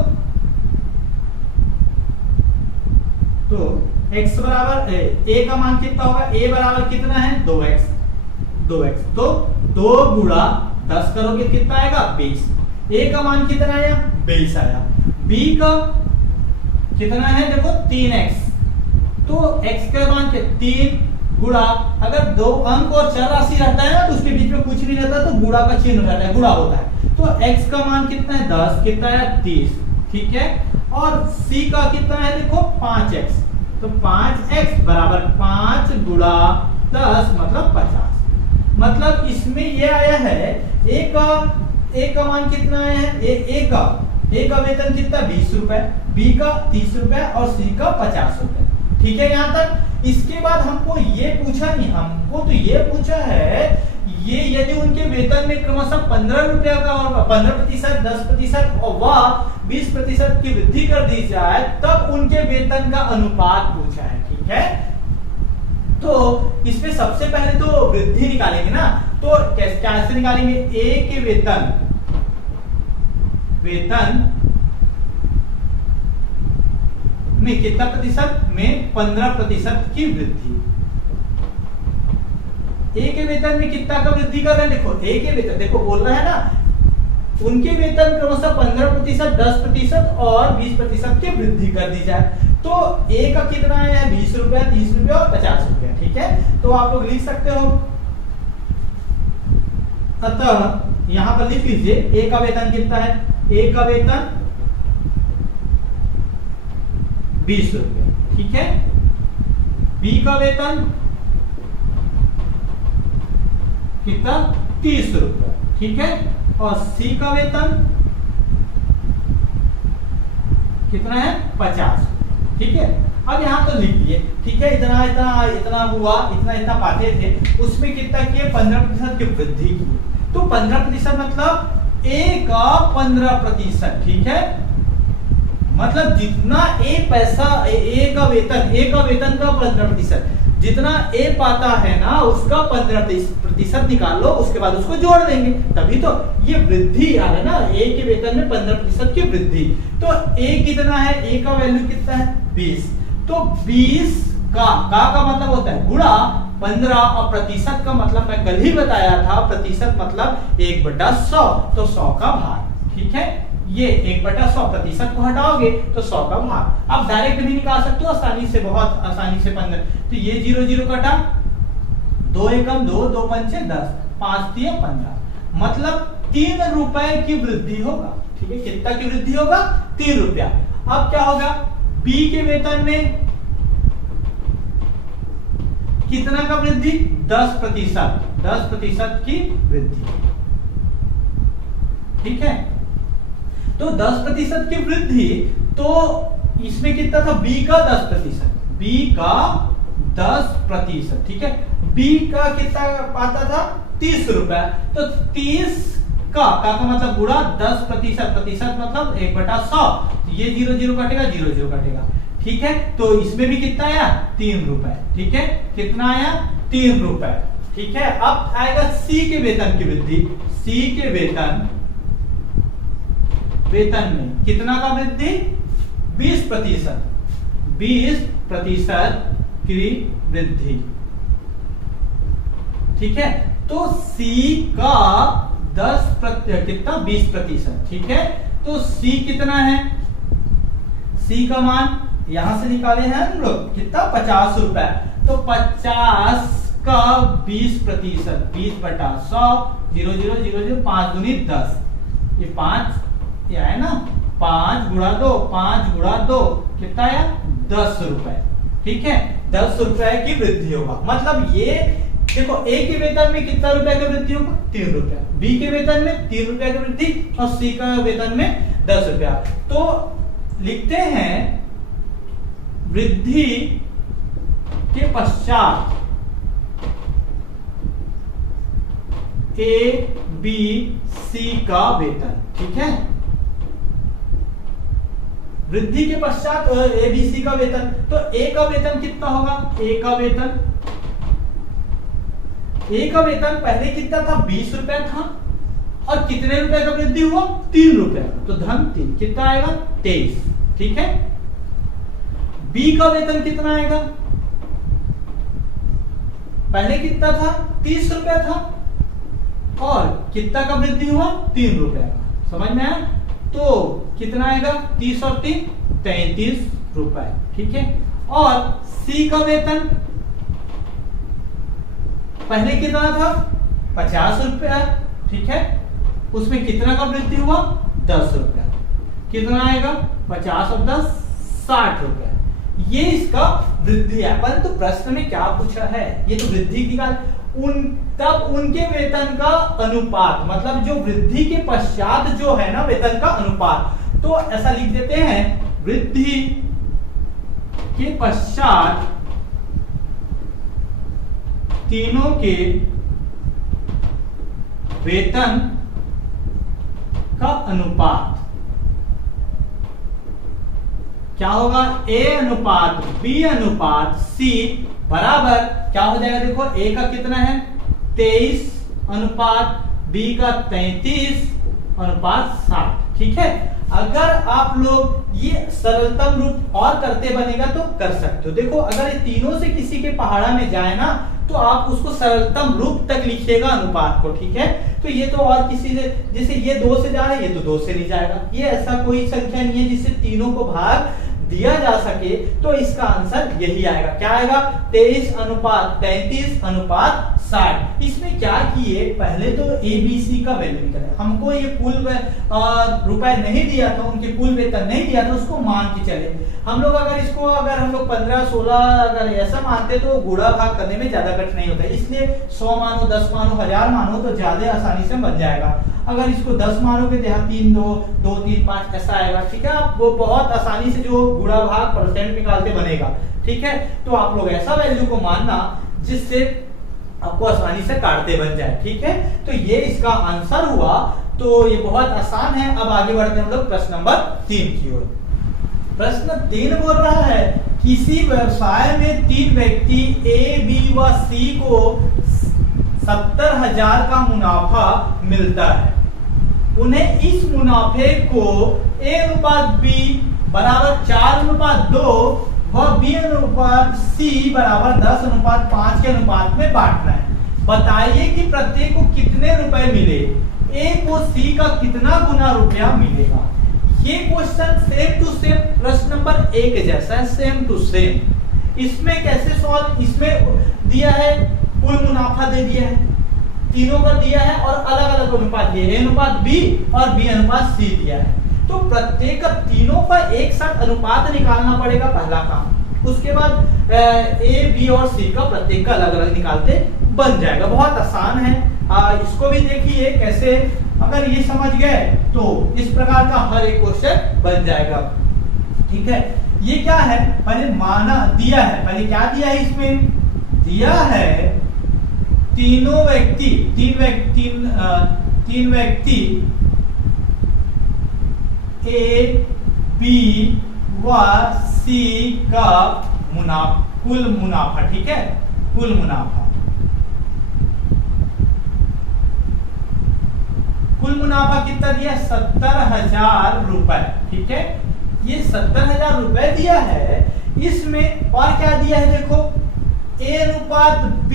तो x बराबर a का मान कितना होगा, a बराबर कितना है 2x, तो 2 गुणा 10 करोगे कितना आएगा 20, a का मान कितना आया 20 आया, b का कितना है देखो 3x, तो x का मान 3 गुणा, अगर 2 अंक और 4 राशि रहता है ना तो उसके बीच में कुछ नहीं रहता तो गुणा का चिन्ह रहता है, गुणा होता है, तो x का मान कितना है 10, कितना है 30, ठीक है, और c का कितना है देखो 5x, तो 5x बराबर 5 गुणा 10 मतलब 50, मतलब इसमें ये आया है a का मान कितना आया है, a का वेतन कितना 20 रुपए, b का 30 रुपए और c का 50 रुपए, ठीक है। यहाँ तक इसके बाद हमको ये पूछा नहीं, हमको तो ये पूछा है ये यदि उनके वेतन में क्रमशः 15 रुपया का और 15%, 10% और वह 20% की वृद्धि कर दी जाए तब उनके वेतन का अनुपात पूछा है, ठीक है। तो इसमें सबसे पहले तो वृद्धि निकालेंगे ना, तो कैसे निकालेंगे, ए के वेतन में कितना प्रतिशत, में 15% की वृद्धि, ए के वेतन में कितना का वृद्धि कर रहे हैं, देखो ए के वेतन देखो बोल रहा है ना, उनके वेतन क्रमशः 15%, 10% और 20% की वृद्धि कर दी जाए, तो ए का कितना है 20 रुपया, 30 रुपया और 50 रुपया, ठीक है। तो आप लोग लिख सकते हो, अतः यहां पर लिख लीजिए ए का वेतन कितना है, ए का वेतन 20 रुपये, ठीक है, बी का वेतन कितना 30 रुपये, ठीक है, और सी का वेतन कितना है 50, ठीक है। अब यहाँ तो लिख दिए, ठीक है, इतना इतना इतना हुआ, इतना इतना पाते थे, उसमें कितना किए 15% की वृद्धि की। तो 15% मतलब ए का 15%, ठीक है, मतलब जितना ए पैसा ए का वेतन का 15%, जितना ए पाता है ना उसका 15% निकाल लो, उसके बाद उसको जोड़ देंगे, तभी तो ये वृद्धि आ रहा है ना, ए के वेतन में 15% की वृद्धि। तो ए कितना है, ए का वैल्यू कितना है 20, तो 20 का मतलब होता है गुणा 15 और प्रतिशत का मतलब मैं कल ही बताया था, प्रतिशत मतलब 1/100, तो 100 का भाग, ठीक है, ये 1/100 प्रतिशत को हटाओगे तो 100 का भाग। अब डायरेक्ट भी निकाल सकते हो आसानी से, बहुत आसानी से 15, तो ये 0 0 कटा, 2 एकम 2, 2 पंचे 10, 5 3 15, मतलब 3 रुपए की वृद्धि होगा, ठीक है, कितना की वृद्धि होगा 3 रुपया। अब क्या होगा, बी के वेतन में कितना का वृद्धि, 10% की वृद्धि, ठीक है, तो 10% की वृद्धि, तो इसमें कितना था, बी का 10%, बी का 10%, ठीक है, बी का कितना पाता था 30 रुपए, तो 30 का मतलब गुणा 10%, प्रतिशत मतलब 1/100, ये 0 0 कटेगा, 0 0 कटेगा, ठीक है, तो इसमें भी कितना आया 3 रुपए, ठीक है, कितना आया 3 रुपए, ठीक है। अब आएगा सी के वेतन की वृद्धि, सी के वेतन में कितना का वृद्धि, 20%, 20% की वृद्धि, ठीक है, तो सी का 10% कितना 20%, ठीक है, तो सी कितना है, सी का मान यहां से निकाले हैं हम लोग कितना 50 रुपए, तो 50 का 20%, 20/100, 0 0 0 0, 5 दूनी 10, ये 5 ये है ना, 5 गुणा 2, 5 गुणा 2 कितना आया 10 रुपए, ठीक है, 10 रुपए की वृद्धि होगा। मतलब ये देखो, ए के वेतन में कितना रुपए की वृद्धि होगा 3 रुपया, बी के वेतन में 3 रुपए की वृद्धि और सी का वेतन में 10 रुपया। तो लिखते हैं वृद्धि के पश्चात ए बी सी का वेतन, ठीक है, वृद्धि के पश्चात ए बी सी का वेतन, तो ए का वेतन कितना होगा, ए का वेतन पहले कितना था 20 रुपए था, और कितने रुपए का वृद्धि हुआ 3 रुपए, तो धन 3 कितना आएगा 23, ठीक है। बी का वेतन कितना आएगा, पहले कितना था 30 रुपए था, और कितना का वृद्धि हुआ 3 रुपए का, समझ में आया, तो कितना आएगा 30 और 3 33 रुपए, ठीक है। और सी का वेतन पहले कितना था 50 रुपया, ठीक है, उसमें कितना का वृद्धि हुआ 10 रुपया, कितना आएगा 50 और 10 60 रुपया, ये इसका वृद्धि है। परंतु प्रश्न में क्या पूछा है, ये तो वृद्धि की बात, तब उनके वेतन का अनुपात, मतलब जो वृद्धि के पश्चात जो है ना वेतन का अनुपात, तो ऐसा लिख देते हैं वृद्धि के पश्चात तीनों के वेतन का अनुपात क्या होगा, ए अनुपात बी अनुपात सी बराबर क्या हो जाएगा, देखो ए का कितना है 23 अनुपात बी का 33 अनुपात 60, ठीक है। अगर आप लोग ये सरलतम रूप और करते बनेगा तो कर सकते हो। देखो अगर ये तीनों से किसी के पहाड़ा में जाए ना तो आप उसको सरलतम रूप तक लिखिएगा अनुपात को, ठीक है। तो ये तो और किसी से, जैसे ये 2 से जा रहा है, ये तो 2 से नहीं जाएगा, ये ऐसा कोई संख्या नहीं है जिससे तीनों को भाग दिया जा सके, तो इसका आंसर यही आएगा, क्या आएगा 23 अनुपात 33 अनुपात 60। इसमें क्या किए, पहले तो ABC का वैल्यू निकाले। हमको ये कुल रुपए नहीं दिया था, उनके कुल वेतन नहीं दिया था, उसको मान के चले हम लोग। अगर हम लोग 15 16 अगर ऐसा मानते तो गुणा भाग करने में ज्यादा कठिनाई होता है। इसलिए 100 मानो, 10 मानो, 1000 मानो तो ज्यादा आसानी से बन जाएगा। अगर इसको 10 मानोगे तो यहाँ 3 2 2 3 5 ऐसा आएगा, ठीक है। आप वो बहुत आसानी से जो गुणा भाग परसेंट निकालते बनेगा, ठीक है। तो आप लोग ऐसा वैल्यू को मानना जिससे आपको आसानी से काटते बन जाए, ठीक है। तो ये इसका आंसर हुआ। तो ये बहुत आसान है। अब आगे बढ़ते हैं हम लोग प्रश्न नंबर 3 की ओर। प्रश्न 3 बोल रहा है किसी व्यवसाय में 3 व्यक्ति ए, बी व सी को 70,000 का मुनाफा मिलता है। उन्हें इस मुनाफे को A अनुपात B बराबर 4:2 व B अनुपात C बराबर 10:5 के अनुपात में बांटना है। बताइए कि प्रत्येक को कितने रुपए मिले, A को C का कितना गुना रुपया मिलेगा। ये क्वेश्चन सेम टू सेम प्रश्न नंबर 1 जैसा है, सेम टू सेम। इसमें कैसे सॉल्व, इसमें दिया है कुल मुनाफा दे दिया है, तीनों का दिया है और अलग अलग अनुपात दिए, A अनुपात B और B अनुपात C दिया है। तो प्रत्येक का तीनों का एक साथ अनुपात निकालना पड़ेगा, पहला काम। उसके बाद A, B और C का प्रत्येक का अलग अलग निकालते बन जाएगा। बहुत आसान है। इसको भी देखिए कैसे, अगर ये समझ गए तो इस प्रकार का हर एक क्वेश्चन बन जाएगा, ठीक है। ये क्या है, पहले माना दिया है, पहले क्या दिया है, इसमें दिया है तीन व्यक्ति ए, बी व सी का कुल मुनाफा, ठीक है, कुल मुनाफा। कुल मुनाफा कितना दिया, 70,000 रुपए, ठीक है। ये 70,000 रुपए दिया है। इसमें और क्या दिया है, देखो A अनुपात B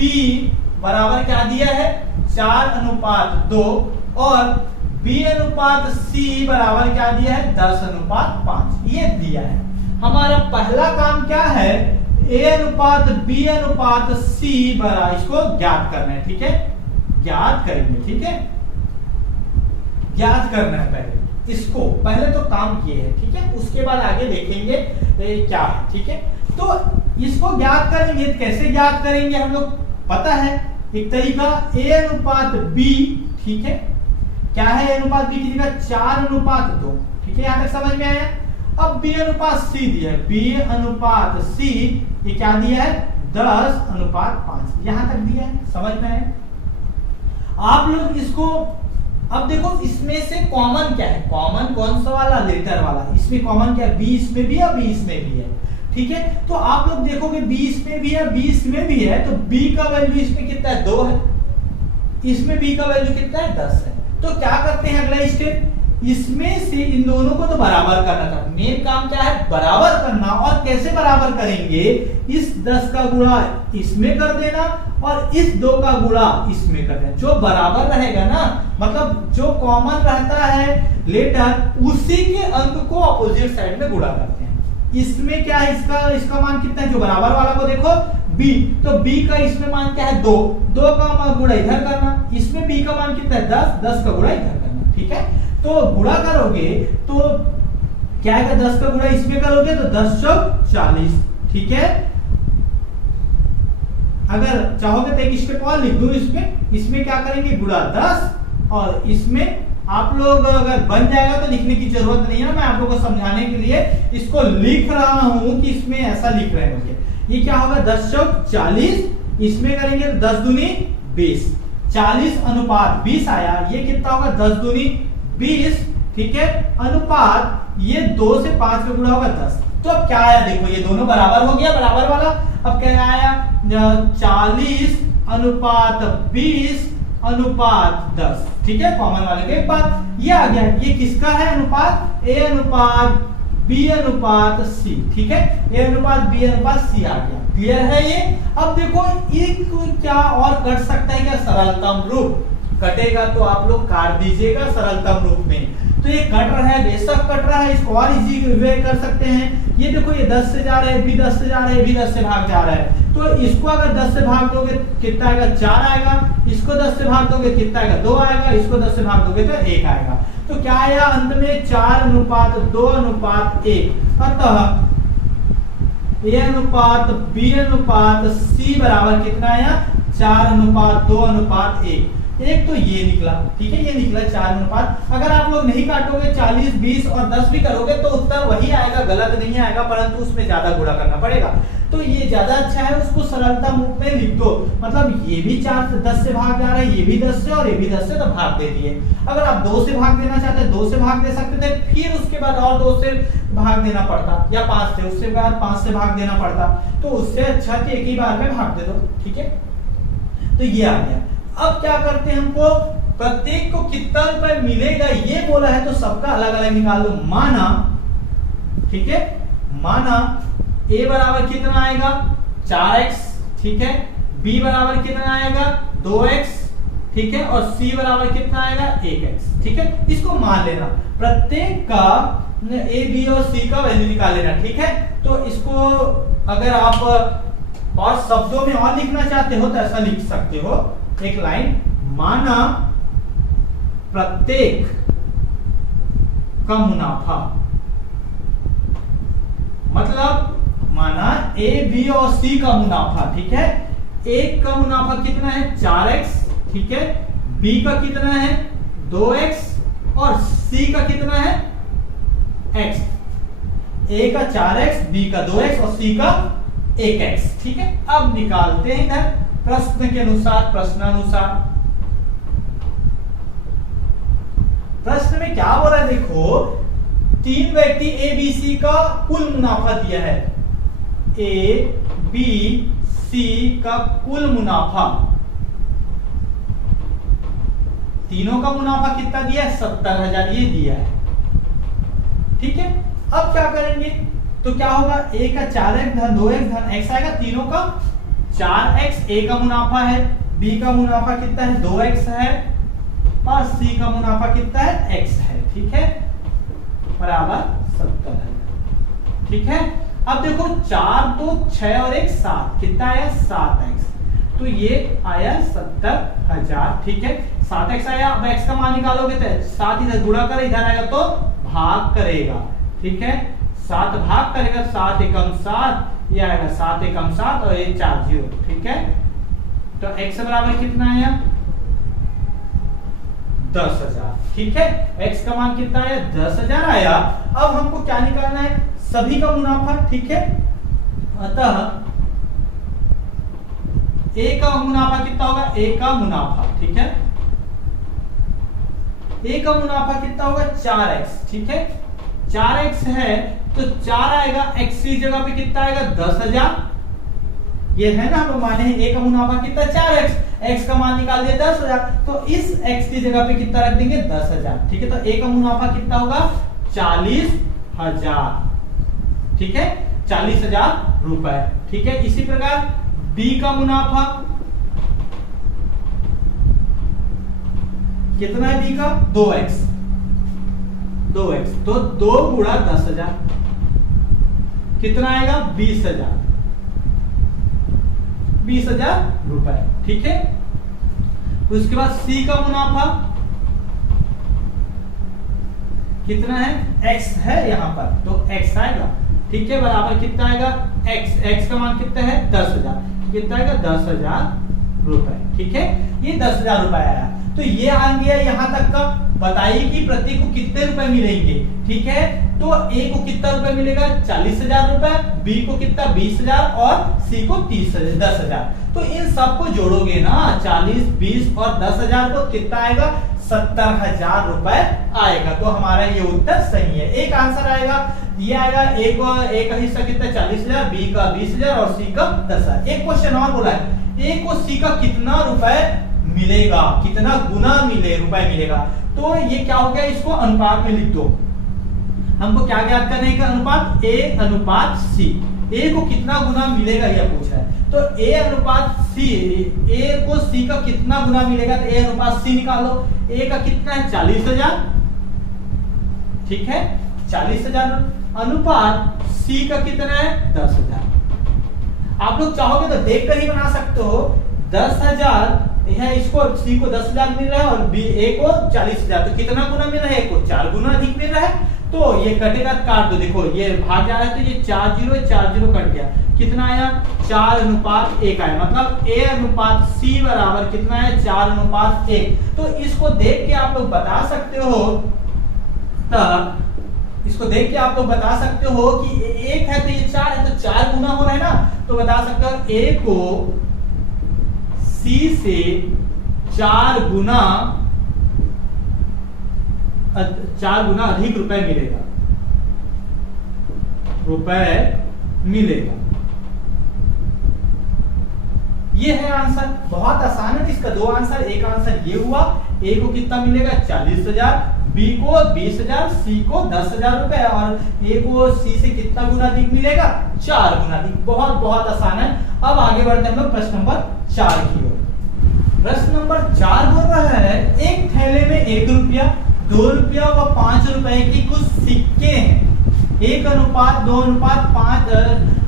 बराबर क्या दिया है, 4:2 और B अनुपात C बराबर क्या दिया है, 10:5। ये दिया है। हमारा पहला काम क्या है, A अनुपात B अनुपात C बराबर, इसको ज्ञात करना है, ठीक है। ज्ञात करेंगे, ठीक है, ज्ञात करना है पहले इसको, पहले तो काम किए हैं, ठीक है। उसके बाद आगे देखेंगे क्या है, ठीक है। तो इसको ज्ञात करेंगे, कैसे ज्ञात करेंगे हम लोग, पता है एक तरीका, A अनुपात B, ठीक है। क्या है A अनुपात B की जगह 4:2, ठीक है। यहां तक समझ में आया। अब B अनुपात C दिया है, B अनुपात C ये क्या दिया है, 10:5, यहां तक दिया है, समझ में आया। आप लोग इसको अब देखो, इसमें से कॉमन क्या है, कॉमन कौन सा वाला, लेटर वाला। इसमें कॉमन क्या है, B इसमें भी है, B इसमें भी है, ठीक है। तो आप लोग देखोगे B इसमें भी है, B इसमें भी है, तो B का वैल्यू इसमें कितना है, 2 है। इसमें B का वैल्यू कितना है, 10 है। तो क्या करते हैं, अगला स्टेप, इसमें से इन दोनों को तो बराबर करना था। मेन काम क्या है, बराबर करना। और कैसे बराबर करेंगे, इस 10 का गुणा इसमें कर देना और इस 2 का गुणा इसमें कर देना। जो बराबर रहेगा ना, मतलब जो कॉमन रहता है लेटर, उसी के अंक को अपोजिट साइड में गुणा करते हैं। इसमें क्या है, इसका मान कितना है, जो बराबर वाला को देखो B, तो B का इसमें मान क्या है, 2 का गुणा इधर करना। इसमें B का मान कितना है, 10 का गुणा इधर करना, ठीक है। तो गुणा करोगे तो क्या है, 10 का गुणा इसमें करोगे तो 10 × 40, ठीक है। अगर चाहोगे तो एक स्टेप और लिख दूं, इसमें क्या करेंगे, गुणा 10 और इसमें आप लोग अगर बन जाएगा तो लिखने की जरूरत नहीं है। मैं आप लोगों को समझाने के लिए इसको लिख रहा हूं कि इसमें ऐसा लिख रहे होंगे। ये क्या होगा, 10 × 40, इसमें करेंगे तो 10 दूनी 20, 40:20 आया। ये कितना होगा, 10 दूनी 20, ठीक है, अनुपात ये 2 से 5 का गुणा होगा 10। तो अब क्या आया, देखो ये दोनों बराबर हो गया, बराबर वाला। अब क्या आया, 40:20:10, ठीक है, कॉमन वाले के बाद ये आ गया। ये किसका है अनुपात, A अनुपात B अनुपात C, ठीक है। A अनुपात B अनुपात C आ गया। क्लियर है ये। अब देखो एक क्या और कट सकता है क्या, सरलतम रूप कटेगा तो आप लोग काट दीजिएगा सरलतम रूप में। तो ये कट रहा है, बेशक कट रहा है, इसको और इजी वे कर सकते हैं। ये देखो ये 10 से जा रहा है, भी 10 से जा रहा है, भी 10 से भाग जा रहा है, तो तो इसको अगर 10 से भाग दोगे कितना आएगा, 4 आएगा। इसको 10 से भाग दोगे कितना आएगा, 2 आएगा। इसको 10 से भाग दोगे तो 1 आएगा। तो क्या आया अंत में 4:2:1। अतः A अनुपात B अनुपात C बराबर कितना आया, 4:2:1। एक तो ये निकला, ठीक है, ये निकला 4 अनुपात। अगर आप लोग नहीं काटोगे 40, 20 और 10 भी करोगे तो उत्तर वही आएगा, गलत नहीं आएगा, परंतु उसमें ज्यादा गुणा करना पड़ेगा। तो ये ज्यादा अच्छा है, उसको सरलता रूप में लिख दो। मतलब ये भी 4 से 10 से भाग जा रहा है, ये भी 10 से और ये भी 10 से, तो भाग दे दिए। अगर आप 2 से भाग देना चाहते 2 से भाग दे सकते थे, फिर उसके बाद और 2 से भाग देना पड़ता, या 5 से, उसके बाद 5 से भाग देना पड़ता। तो उससे अच्छा कि एक ही बार में भाग दे दो, ठीक है। तो ये आ गया। अब क्या करते हैं, हमको प्रत्येक को कितना रुपए मिलेगा ये बोला है, तो सबका अलग अलग निकाल दो। माना, ठीक है, माना A बराबर कितना आएगा, 4x, ठीक है। B बराबर कितना आएगा, 2x, ठीक है। और C बराबर कितना आएगा, 1x, ठीक है। इसको मान लेना, प्रत्येक का A, B और C का वैल्यू निकाल लेना, ठीक है। तो इसको अगर आप और शब्दों में और लिखना चाहते हो तो ऐसा लिख सकते हो, एक लाइन, माना प्रत्येक का मुनाफा, मतलब माना A, B और C का मुनाफा, ठीक है। एक का मुनाफा कितना है, 4x, ठीक है। B का कितना है, 2x, और C का कितना है, x। A का 4x, B का 2x और C का 1x, ठीक है। अब निकालते हैं इधर प्रश्न के अनुसार, प्रश्नानुसार। प्रश्न में क्या बोला है, देखो 3 व्यक्ति A, B, C का कुल मुनाफा दिया है। A, B, C का कुल मुनाफा, तीनों का मुनाफा कितना दिया है, 70,000 ये दिया है, ठीक है। अब क्या करेंगे, तो क्या होगा, A का 4x धन 2x धन x आएगा, तीनों का 4x। A का मुनाफा है, B का मुनाफा कितना है, 2x है, और C का मुनाफा कितना है, x है, ठीक है, बराबर 70,000, ठीक है। अब देखो 4 2 6 और 1 7, कितना आया, 7x। तो ये आया 70,000, ठीक है। 7x आया। अब x का मान निकालोगे तो 7 इधर गुणा कर, इधर आएगा तो भाग करेगा, ठीक है। 7 भाग करेगा, 7 एकम 7, ये आएगा 7 एकम 7 और ये 4 0, ठीक है। तो x बराबर कितना आया, 10,000, ठीक है। x का मान कितना आया, 10,000 आया। अब हमको क्या निकालना है, सभी का मुनाफा, ठीक है। अतः A का मुनाफा कितना होगा, A का मुनाफा, ठीक है। A का मुनाफा कितना होगा, 4x, ठीक है। 4x है तो 4 आएगा, x की जगह पे कितना आएगा, 10,000। ये है ना, हम लोग माने हैं A का मुनाफा कितना, 4x, x का मान निकाल दिया 10,000, तो इस x की जगह पे कितना रख देंगे, 10,000, ठीक है। तो A का मुनाफा कितना होगा, 40,000, ठीक है, 40,000 रुपए, ठीक है। इसी प्रकार B का मुनाफा कितना है, B का 2x, तो 2 गुणा 10,000 कितना आएगा, 20,000 रुपए, ठीक है। उसके बाद C का मुनाफा कितना है, x है यहाँ पर, तो x आएगा, ठीक है, बराबर कितना आएगा, x का मान कितना है, 10,000, कितना आएगा, 10,000 रुपए, ठीक है। ये 10,000 रुपए आया। तो ये आ गया यहाँ तक का। बताइए कि प्रत्येक को कितने रुपए मिलेंगे, ठीक है। तो A को कितना रुपए मिलेगा, 40,000 रुपए, B को कितना, 20,000 और C को 10,000। तो इन सबको जोड़ोगे ना, 40, 20 और 10,000 को कितना आएगा, 70,000 रुपए आएगा। तो हमारा ये उत्तर सही है। एक आंसर आएगा, ये आएगा। A का हिस्सा कितना, 40,000, B का 20,000 और C का 10,000। एक क्वेश्चन और बोला है, A को C का कितना रुपए मिलेगा, कितना गुना रुपए मिलेगा। तो ये क्या हो गया, इसको अनुपात में लिख दो। हमको क्या ज्ञात करने का, अनुपात A अनुपात C। A को कितना गुना मिलेगा यह पूछा है। तो A अनुपात C, A को C का कितना गुना मिलेगा, तो A अनुपात C निकालो। A का कितना है, 40,000, ठीक है, 40,000 अनुपात C का कितना है, 10,000। आप लोग चाहोगे तो देख कर ही बना सकते हो। 10,000 है, इसको सी को 10,000 मिल रहा है और बी ए को 40,000, तो कितना गुना मिल रहा है? ए को 4 गुना अधिक मिल रहा है। तो ये कटेगा, काट दो, देखो ये भाग जा रहा है तो ये 4 0 कट गया, कितना आया? 4:1 आया। मतलब ए अनुपात सी बराबर कितना है? 4:1। तो इसको देख के आप लोग बता सकते हो, इसको देख के आप लोग बता सकते हो कि एक है तो ये 4 है, तो 4 गुना हो रहा है ना, तो बता सकते हो ए को सी से 4 गुना अधिक रुपए मिलेगा। ये है आंसर, बहुत आसान है। इसका दो आंसर, एक आंसर ये हुआ, ए को कितना मिलेगा? 40,000, बी को 20,000, सी को 10,000 रुपए, और ए को सी से कितना गुना अधिक मिलेगा? 4 गुना अधिक। बहुत बहुत आसान है। अब आगे बढ़ते हैं हम लोग प्रश्न नंबर 4 की ओर। प्रश्न नंबर 4 हो रहा है, एक थैले में 1 रुपया, 2 रुपया व 5 रुपए की कुछ सिक्के हैं, 1:2:5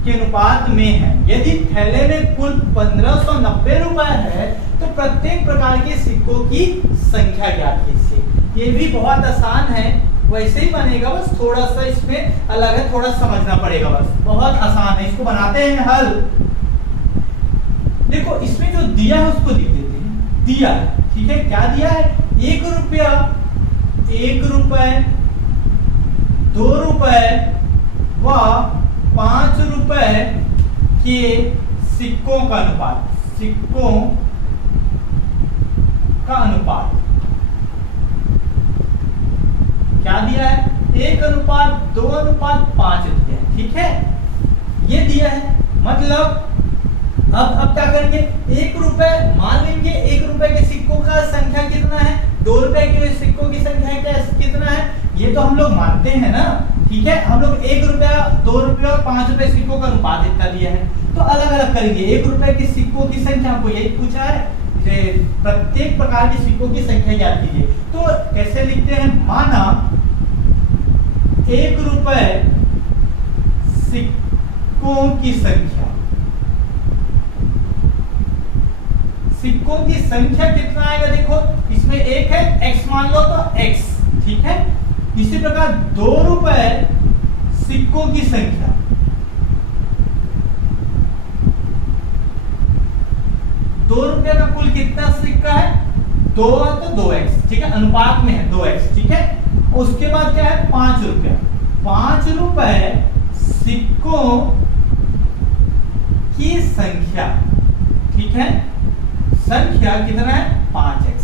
के अनुपात में है। यदि थैले में कुल 1590 रुपए है तो प्रत्येक प्रकार के सिक्कों की संख्या ज्ञात कीजिए। ये भी बहुत आसान है, वैसे ही बनेगा, बस थोड़ा सा इसमें अलग है, थोड़ा समझना पड़ेगा, बस बहुत आसान है। इसको बनाते हैं हल। देखो इसमें जो दिया है उसको लिख देते हैं। दिया है, ठीक है, क्या दिया है? 1 रुपया, 1 रुपए, 2 रुपए व 5 रुपए के सिक्कों का अनुपात, सिक्कों का अनुपात क्या दिया है? 1:2:5 दिया है, ठीक है, ये दिया है। मतलब अब क्या करेंगे? 1 रुपए मान लेंगे, 1 रुपए के सिक्कों का संख्या कितना है? 2 रुपए के सिक्कों की संख्या कितना है? ये तो हम लोग मानते हैं ना, ठीक है। हम लोग 1 रुपया, 2 रुपया और 5 रुपए सिक्कों का अनुपात इतना दिया है, तो अलग अलग करेंगे। 1 रुपए के सिक्कों की संख्या हमको यही पूछा है, प्रत्येक प्रकार के सिक्कों की संख्या ज्ञात कीजिए। तो कैसे लिखते हैं? माना 1 रुपए सिक्कों की संख्या, सिक्कों की संख्या कितना आएगा? देखो इसमें 1 है, x मान लो तो x, ठीक है। इसी प्रकार 2 रुपए सिक्कों की संख्या, 2 रुपए का कुल कितना सिक्का है? 2 तो 2x, ठीक है, अनुपात में है 2x, ठीक है। उसके बाद क्या है? 5 रुपया, 5 रुपए सिक्कों की संख्या, ठीक है, संख्या कितना है? 5x।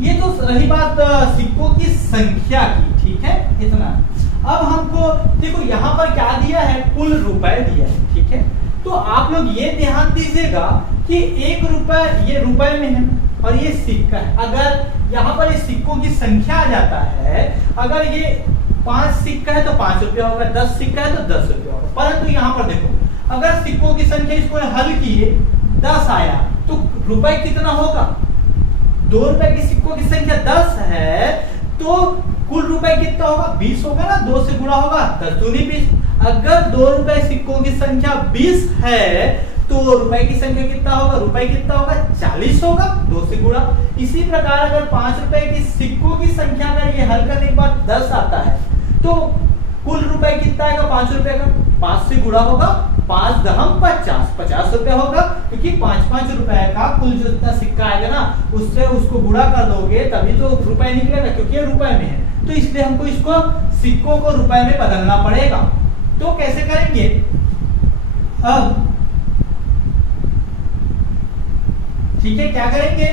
ये तो रही बात सिक्कों की संख्या की, ठीक है, इतना। अब हमको देखो यहाँ पर क्या दिया है? कुल रुपए दिया है, ठीक है। तो आप लोग ये ध्यान दीजिएगा कि 1 रुपए ये रुपए में है और ये सिक्का है। अगर यहाँ पर इस सिक्कों की संख्या आ जाता है, अगर ये 5 सिक्का है तो 5 रुपया होगा, 10 सिक्का है तो 10 रुपया होगा। परंतु यहाँ पर देखो, अगर सिक्कों की संख्या इसको हल किए 10 आया तो रुपए कितना होगा? 2 रुपए की सिक्कों की संख्या 10 है तो कुल रुपए कितना होगा? 20 होगा ना, 2 से गुणा होगा, 10 दूनी 20। अगर 2 रुपए सिक्कों की संख्या 20 है तो रुपए की संख्या कितना होगा? रुपए कितना होगा? 40 होगा, 2 से गुणा। इसी प्रकार अगर 5 रुपए की सिक्कों की संख्या अगर ये हल करने के बाद 10 आता है तो कुल रुपए कितना आएगा? 5 रुपए का 5 से गुणा होगा, 5 दहम 50, 50 रुपया होगा, क्योंकि 5-5 रुपए का कुल जो इतना सिक्का आएगा ना, उससे उसको गुणा कर दोगे तभी तो रुपए निकलेगा, क्योंकि ये रुपए में है। तो इसलिए हमको इसको सिक्कों को रुपए में बदलना पड़ेगा। तो कैसे करेंगे? अब ठीक है, क्या करेंगे?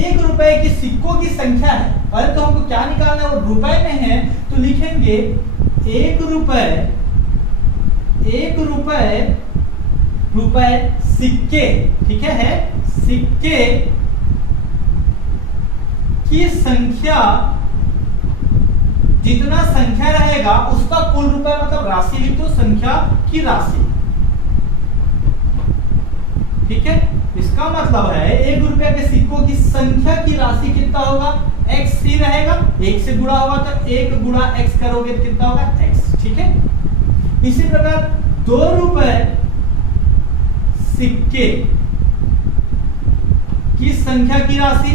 1 रुपए की सिक्कों की संख्या है, अरे तो हमको क्या निकालना है? वो रुपए में है, तो लिखेंगे 1 रुपए सिक्के, ठीक है, सिक्के की संख्या, जितना संख्या रहेगा उसका कुल रुपए, मतलब राशि लिख दो, संख्या की राशि, ठीक है। इसका मतलब है 1 रुपए के सिक्कों की संख्या की राशि कितना होगा? x ही रहेगा, 1 से गुणा होगा तो 1 गुणा x करोगे तो कितना होगा? x, ठीक है। इसी प्रकार 2 रुपए सिक्के की संख्या की राशि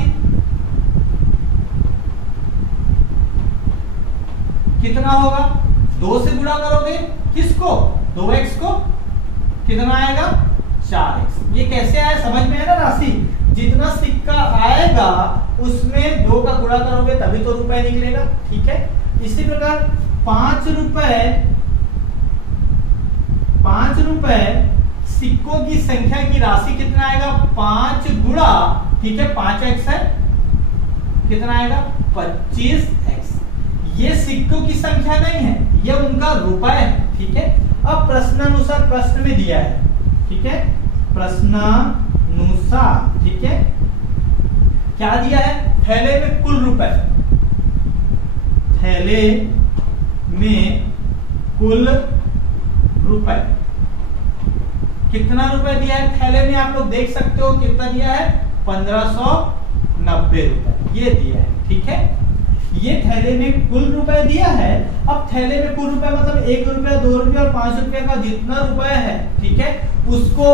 कितना होगा? 2 से गुणा करोगे किसको? 2x को, कितना आएगा? 4x। ये कैसे आया समझ में है ना? राशि जितना सिक्का आएगा उसमें 2 का गुणा करोगे तभी तो रुपए निकलेगा, ठीक है। इसी प्रकार 5 रुपए सिक्कों की संख्या की राशि कितना आएगा? 5 गुणा, ठीक है, 5x है, कितना आएगा? 25x। ये सिक्कों की संख्या नहीं है, ये उनका रुपए है, ठीक है। अब प्रश्नानुसार प्रश्न में दिया है, ठीक है, प्रश्नानुसार, ठीक है, क्या दिया है? थैले में कुल रुपए, थैले में कुल रुपए, कितना रुपए दिया है थैले में? आप लोग देख सकते हो कितना दिया है? 1590 रुपए ये दिया है, ठीक है। ये थैले में कुल रुपए दिया है। अब थैले में कुल रुपए मतलब 1 रुपया, 2 रुपया और 5 रुपया का जितना रुपए है, ठीक है, उसको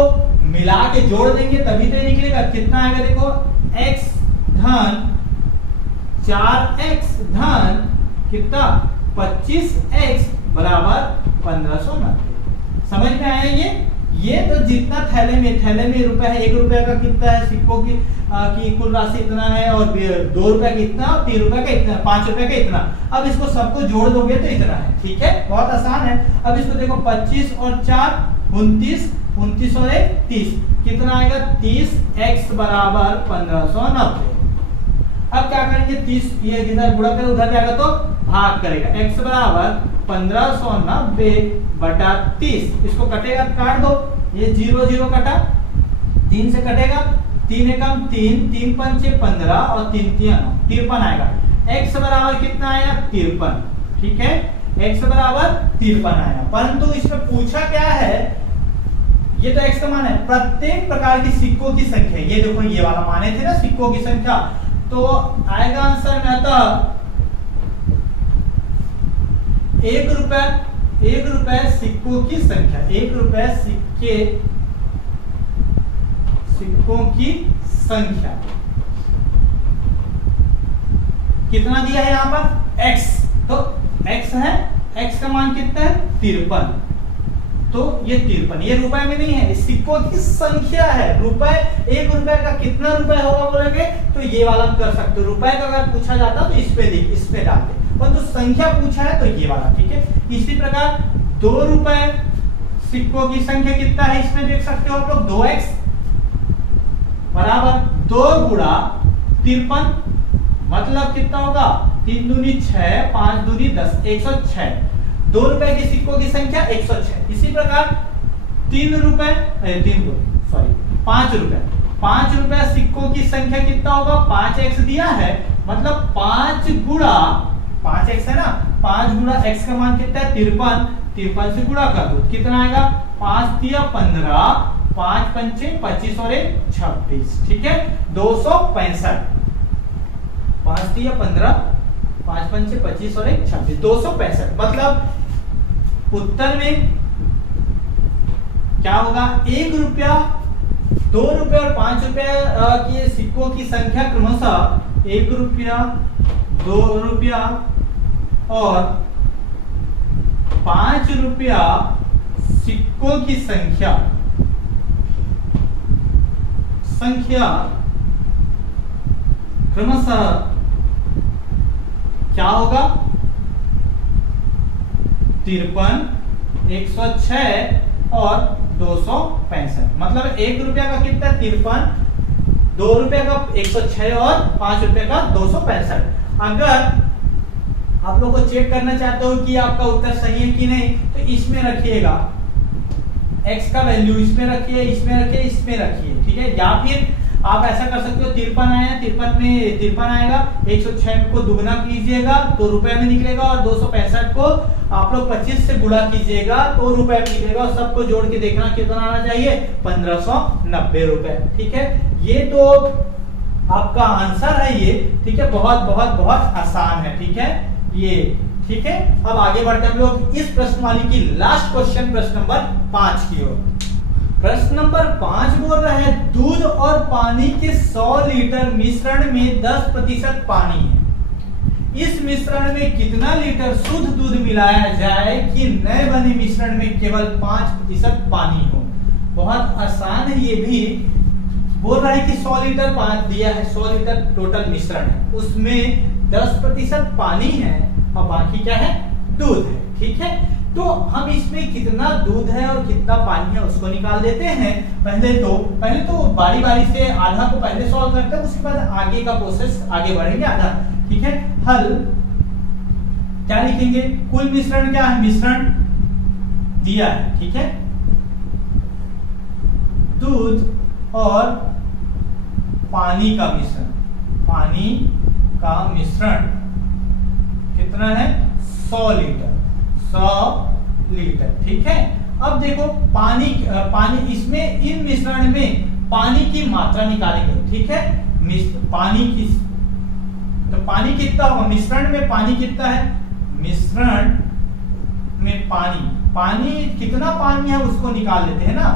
मिला के जोड़ देंगे तभी तो निकलेगा। कितना आएगा? देखो, x धन 4x धन कितना? 25x बराबर 1590। समझ में आया ये तो जितना थैले में रुपए है, 1 रुपया का कितना है सिक्कों की कुल राशि इतना है, और 2 रुपया का इतना, 3 रुपया का इतना, 5 रुपया का इतना। अब इसको सबको जोड़ दोगे तो इतना है, ठीक है, बहुत आसान है। अब इसको देखो, 25 और 4 29, 29 और 1 30, कितना आएगा? 30x बराबर 1590। अब क्या करेंगे? 30 ये इधर गुणा कर उधर जाएगा तो भाग करेगा। x बराबर 1590 बटा 30, इसको कटेगा, काट दो, ये 0 0 कटा, 3 से कटेगा, 3 एकम 3, 3 पंचे 15 और 3 3 53 आएगा। x बराबर कितना आया? 53, ठीक है, x बराबर 53 आया। परंतु इसमें पूछा क्या है? ये तो x का मान है, प्रत्येक प्रकार की सिक्कों की संख्या, ये देखो ये वाला माने थे ना सिक्कों की संख्या, तो आएगा आंसर में आता 1 रुपए सिक्कों की संख्या, 1 रुपए सिक्कों की संख्या कितना दिया है यहाँ पर? x, तो x है, x का मान कितना है? 53, तो ये 53, ये रुपए में नहीं है, सिक्कों की संख्या है। रुपए, 1 रुपए का कितना रुपए होगा बोलेंगे तो ये वाला कर सकते हो। रुपए का अगर पूछा जाता तो इस पे डालते, परंतु संख्या पूछा है तो ये वाला, ठीक है। इसी प्रकार 2 रुपए सिक्कों की संख्या कितना है? इसमें देख सकते हो आप लोग, 2x बराबर 2 गुणा 53, मतलब कितना होगा? 3 दूनी 6, 5 दूनी 10, 106। 2 रुपए के सिक्कों की संख्या 106। इसी प्रकार 5 रुपए सिक्कों की संख्या कितना होगा? 5x दिया है, मतलब 5 गुणा 5x है ना, 5 गुणा x का मान कितना है? 53, 53 से गुणा कर दो, कितना आएगा? 5 दिया 15, 5 पंचे 25 और 1 26, ठीक है, 265। 5 दिया 15, 5 पंचे 25 और 1 26, 265। मतलब उत्तर में क्या होगा? 1 रुपया, 2 रुपया और 5 रुपया की सिक्कों की संख्या क्रमशः 1 रुपया, 2 रुपया और 5 रुपया सिक्कों की संख्या क्रमशः क्या होगा? 53, 106 और 265। मतलब 1 रुपया का कितना? 53, 2 रुपया का 106 और 5 रुपया का 265। अगर आप लोग को चेक करना चाहते हो कि आपका उत्तर सही है कि नहीं, तो इसमें रखिएगा, x का वैल्यू इसमें रखिए, इसमें रखिए, इसमें रखिए, ठीक है। या फिर आप ऐसा कर सकते हो, 53 आया, 53 में 53 आएगा, 106 को दुगना कीजिएगा तो रुपए में निकलेगा, और 265 को आप लोग 25 से गुणा कीजिएगा तो रुपए में निकलेगा, और सबको जोड़ के देखना कितना आना चाहिए? 1590 रुपए, ठीक है। ये तो आपका आंसर है ये, ठीक है, बहुत बहुत बहुत आसान है, ठीक है ये, ठीक है। अब आगे बढ़ते हैं हम लोग इस प्रश्नवाली की लास्ट क्वेश्चन, प्रश्न नंबर 5 की ओर। प्रश्न नंबर 5 बोल रहा है दूध और पानी के 100 लीटर मिश्रण में 10% पानी है। इस मिश्रण में कितना लीटर शुद्ध दूध मिलाया जाए कि नए बने मिश्रण में केवल 5% पानी हो। बहुत आसान है ये भी। बोल रहा है कि 100 लीटर पानी दिया है, 100 लीटर टोटल मिश्रण है, उसमें 10% पानी है और बाकी क्या है, दूध है। ठीक है, तो हम इसमें कितना दूध है और कितना पानी है उसको निकाल देते हैं। पहले तो बारी बारी से आधा को पहले सॉल्व करते हैं, उसके बाद आगे का प्रोसेस आगे बढ़ेंगे आधा। ठीक है, हल क्या लिखेंगे, कुल मिश्रण क्या है, मिश्रण दिया है। ठीक है, दूध और पानी का मिश्रण, पानी का मिश्रण कितना है, 100 लीटर, 100 लीटर। ठीक है, अब देखो पानी इसमें इन मिश्रण में पानी की मात्रा निकालेंगे। ठीक है, पानी कितना होगा, मिश्रण में पानी कितना है, मिश्रण में पानी कितना पानी है उसको निकाल लेते हैं ना।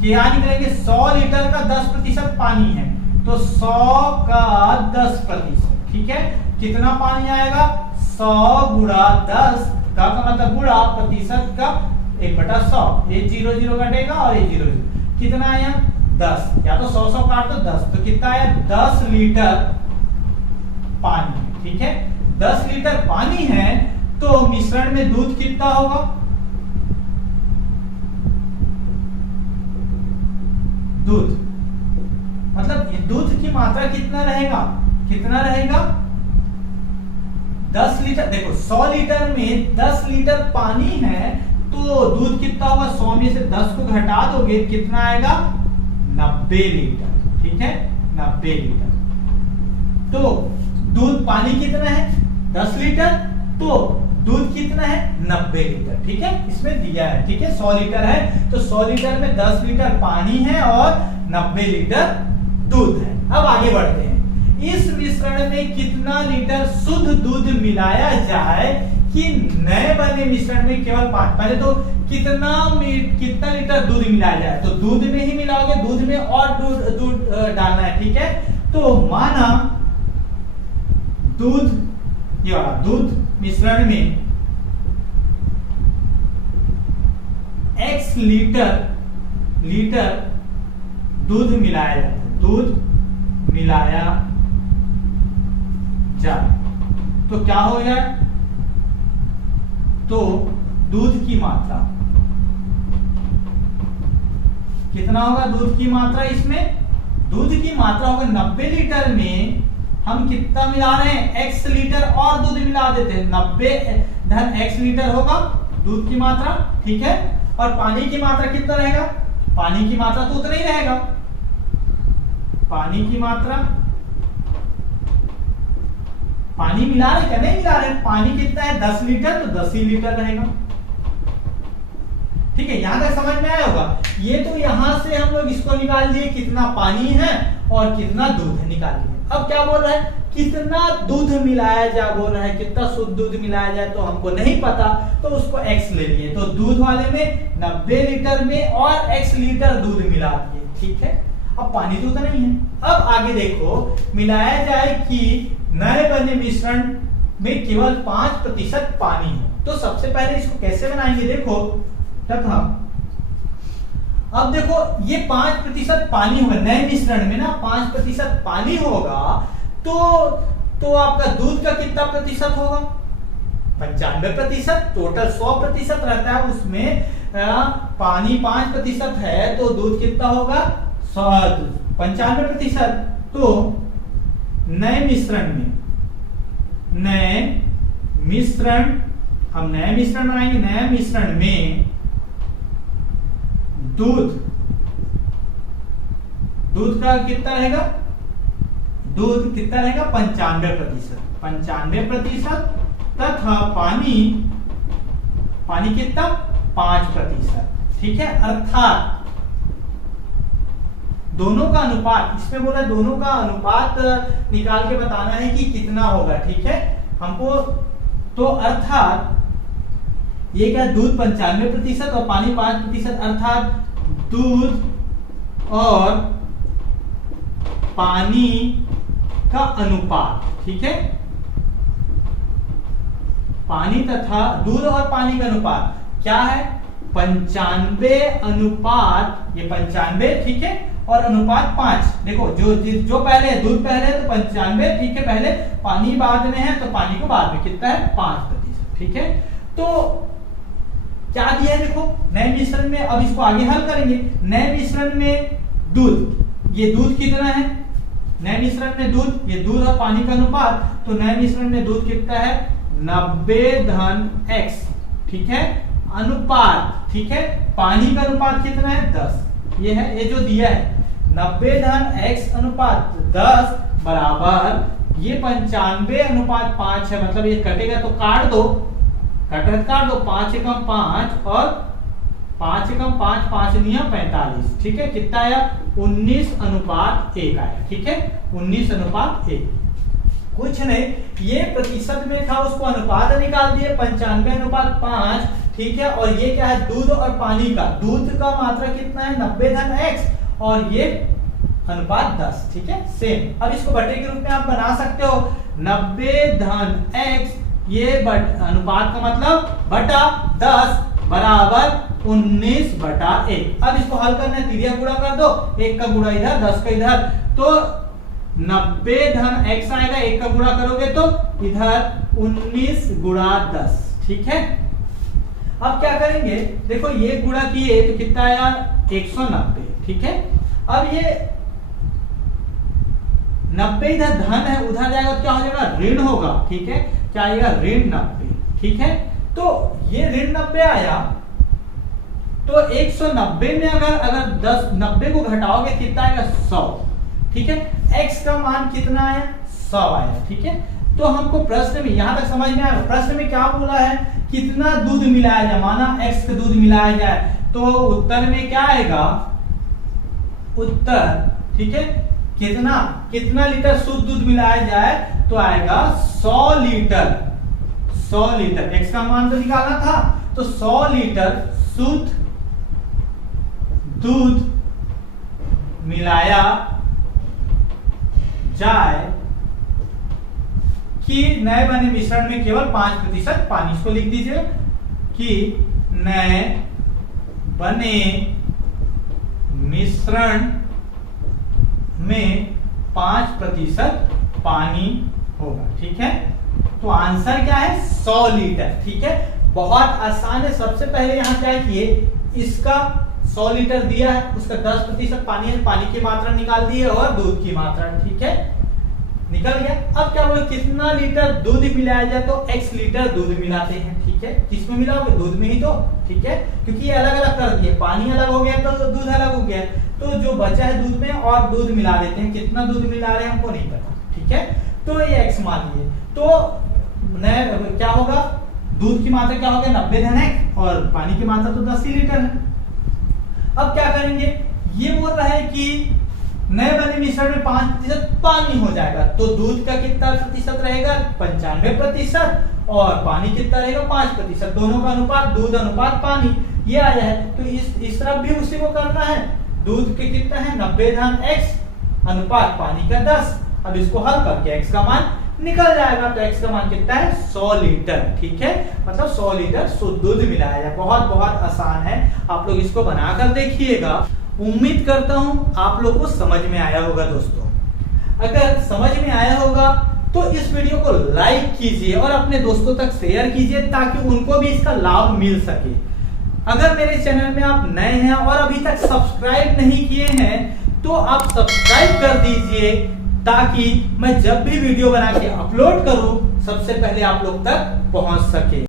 क्या निकलेंगे, 100 लीटर का 10% पानी है तो 100 का 10%। ठीक है, कितना पानी आएगा, 100 गुणा 10 का मतलब गुणा प्रतिशत का 1/100, ये 0 कटेगा और ये 0 कितना आया, 10, या तो 100 काट दो 10, तो कितना आया, 10 लीटर पानी। ठीक है, 10 लीटर पानी है तो मिश्रण में दूध कितना होगा, दूध मतलब दूध की मात्रा कितना रहेगा, 10 लीटर। देखो 100 लीटर में 10 लीटर पानी है तो दूध कितना होगा, 100 में से 10 को घटा दोगे कितना आएगा, 90 लीटर। ठीक है, 90 लीटर। तो दूध, पानी कितना है, 10 लीटर, तो दूध कितना है, 90 लीटर। ठीक है, इसमें दिया है। ठीक है, 100 लीटर है तो 100 लीटर में 10 लीटर पानी है और 90 लीटर दूध है। अब आगे बढ़ते हैं, इस मिश्रण में कितना लीटर शुद्ध दूध मिलाया जाए कि नए बने मिश्रण में केवल 5। पहले तो कितना लीटर दूध मिलाया जाए, तो दूध में ही मिलाओगे, दूध में और दूध डालना है। ठीक है, तो माना दूध, ये वाला दूध मिश्रण में x लीटर दूध मिलाया जाता है, दूध मिलाया जाए तो क्या हो जाए, तो दूध की मात्रा कितना होगा, दूध की मात्रा, इसमें दूध की मात्रा होगा 90 लीटर में हम कितना मिला रहे हैं, x लीटर और दूध मिला देते हैं, 90 धन x लीटर होगा दूध की मात्रा। ठीक है, और पानी की मात्रा कितना रहेगा, पानी की मात्रा तो उतना ही रहेगा, पानी की मात्रा, पानी मिला रहे क्या, नहीं मिला रहे, पानी कितना है 10 लीटर तो 10 ही लीटर रहेगा। ठीक है, यहां तक समझ में आया होगा। ये तो यहां से हम लोग इसको निकाल दिए कितना पानी है और कितना दूध है, निकाल दिए। अब क्या बोल रहा है, कितना दूध मिलाया जाए, बोल रहा है कितना शुद्ध दूध मिलाया जाए, तो हमको नहीं पता तो उसको x ले लिए, तो दूध वाले में 90 लीटर में और x लीटर दूध मिला दिए। ठीक है, अब पानी तो उतना ही है। अब आगे देखो, मिलाया जाए कि नए बने मिश्रण में केवल 5% पानी हो, तो सबसे पहले इसको कैसे बनाएंगे, देखो तथा अब देखो ये 5% पानी होगा, नए मिश्रण में ना 5% पानी होगा तो आपका दूध का कितना प्रतिशत होगा, 95%, टोटल 100% रहता है, उसमें पानी 5% है तो दूध कितना होगा, 95%। तो नए मिश्रण हम नए मिश्रण बनाएंगे, नए मिश्रण में दूध का कितना रहेगा, दूध कितना रहेगा, 95% तथा पानी कितना, 5%। ठीक है, अर्थात दोनों का अनुपात, इसमें बोला दोनों का अनुपात निकाल के बताना है कि कितना होगा। ठीक है, हमको तो अर्थात ये क्या, दूध 95% और पानी 5%, अर्थात दूध और पानी का अनुपात, ठीक है, पानी तथा दूध और पानी का अनुपात क्या है, 95 अनुपात, ये 95, ठीक है, और अनुपात 5। देखो जो पहले है, दूध पहले है तो 95, ठीक है, पहले, पानी बाद में है तो पानी को बाद में, कितना है 5%, ठीक है। तो क्या दिया है देखो, नए मिश्रण में, अब इसको आगे हल करेंगे। नए मिश्रण में दूध, ये दूध कितना है, नए मिश्रण में दूध, ये दूध और पानी का अनुपात, तो नए मिश्रण में दूध कितना है 90:x, ठीक है, अनुपात, ठीक है, पानी का अनुपात कितना है 10, ये है, ये जो दिया है 90:x अनुपात 10 बराबर, ये 95 अनुपात 5 है, मतलब ये कटेगा तो काट दो, काट दो, 5 एकम 5 और 5 एकम 5, 5 नियम 45, ठीक है, कितना आया 19:1 आया, ठीक है, 19:1। कुछ नहीं, ये प्रतिशत में था, उसको अनुपात निकाल दिए 95:5, ठीक है, और ये क्या है दूध और पानी का, दूध का मात्रा कितना है 90:x और ये अनुपात 10, ठीक है, सेम। अब इसको बटे के रूप में आप बना सकते हो, 90:x, ये अनुपात का मतलब बटा 10 बराबर 19/1। अब इसको हल करना है, तिरिया गुणा कर दो, 1 का गुणा इधर, 10 का इधर, तो 90:x आएगा, 1 का गुणा करोगे तो इधर 19 × 10, ठीक है। अब क्या करेंगे, देखो ये गुणा किए तो कितना आया 190, ठीक है। अब ये 90 इधर धन है, उधर जाएगा तो क्या हो जाएगा ऋण होगा, ठीक है, क्या आएगा ऋण 90, ठीक है। तो ये ऋण 90 आया, तो 190 में अगर 90 को घटाओगे कितना आएगा 100, ठीक है, x का मान कितना आया 100 आया, ठीक है। तो हमको प्रश्न में यहां तक समझ में आया, प्रश्न में क्या बोला है, कितना दूध मिलाया जाए, माना x का दूध मिलाया जाए, तो उत्तर में क्या आएगा, उत्तर, ठीक है, कितना लीटर शुद्ध दूध मिलाया जाए, तो आएगा 100 लीटर, 100 लीटर, x का मान तो निकालना था, तो 100 लीटर शुद्ध दूध मिलाया जाए कि नए बने मिश्रण में केवल 5% पानी, इसको लिख दीजिए कि नए बने मिश्रण में 5% पानी होगा, ठीक है। तो आंसर क्या है 100 लीटर, ठीक है, बहुत आसान है। सबसे पहले यहां क्या किए, इसका 100 लीटर दिया है, उसका 10% पानी है, पानी की मात्रा निकाल दी है और दूध की मात्रा, ठीक है, निकल गया। अब क्या बोले, कितना लीटर दूध मिलाया जाए, तो x लीटर दूध मिलाते हैं, ठीक है, किसमें मिलाओगे दूध में ही तो, ठीक है, क्योंकि ये अलग अलग कर दिए, पानी अलग हो गया तो दूध अलग हो गया, तो जो बचा है दूध में और दूध मिला देते हैं, कितना दूध मिला रहे हैं हमको नहीं पता, ठीक है, तो ये x मान लिए, तो क्या होगा, दूध की मात्रा क्या होगा 90:x और पानी की मात्रा तो 10 लीटर है। अब क्या करेंगे, ये बोल रहा है कि नए बने मिश्रण में 5% पानी हो जाएगा, तो दूध का कितना प्रतिशत रहेगा 95% और पानी कितना रहेगा 5%, दोनों का अनुपात दूध अनुपात पानी ये आया है। तो इस तरफ भी उसी को करना है, दूध के कितना है 90:x अनुपात पानी का 10। अब इसको हल करके x का मान निकल जाएगा, तो x का मान कितना है 100 लीटर, ठीक है, मतलब 100 लीटर शुद्ध दूध मिलाया जाए। बहुत आसान है, आप लोग इसको बनाकर देखिएगा। उम्मीद करता हूं आप लोग को समझ में आया होगा दोस्तों। अगर समझ में आया होगा तो इस वीडियो को लाइक कीजिए और अपने दोस्तों तक शेयर कीजिए ताकि उनको भी इसका लाभ मिल सके। अगर मेरे चैनल में आप नए हैं और अभी तक सब्सक्राइब नहीं किए हैं तो आप सब्सक्राइब कर दीजिए ताकि मैं जब भी वीडियो बना के अपलोड करूं सबसे पहले आप लोग तक पहुंच सके।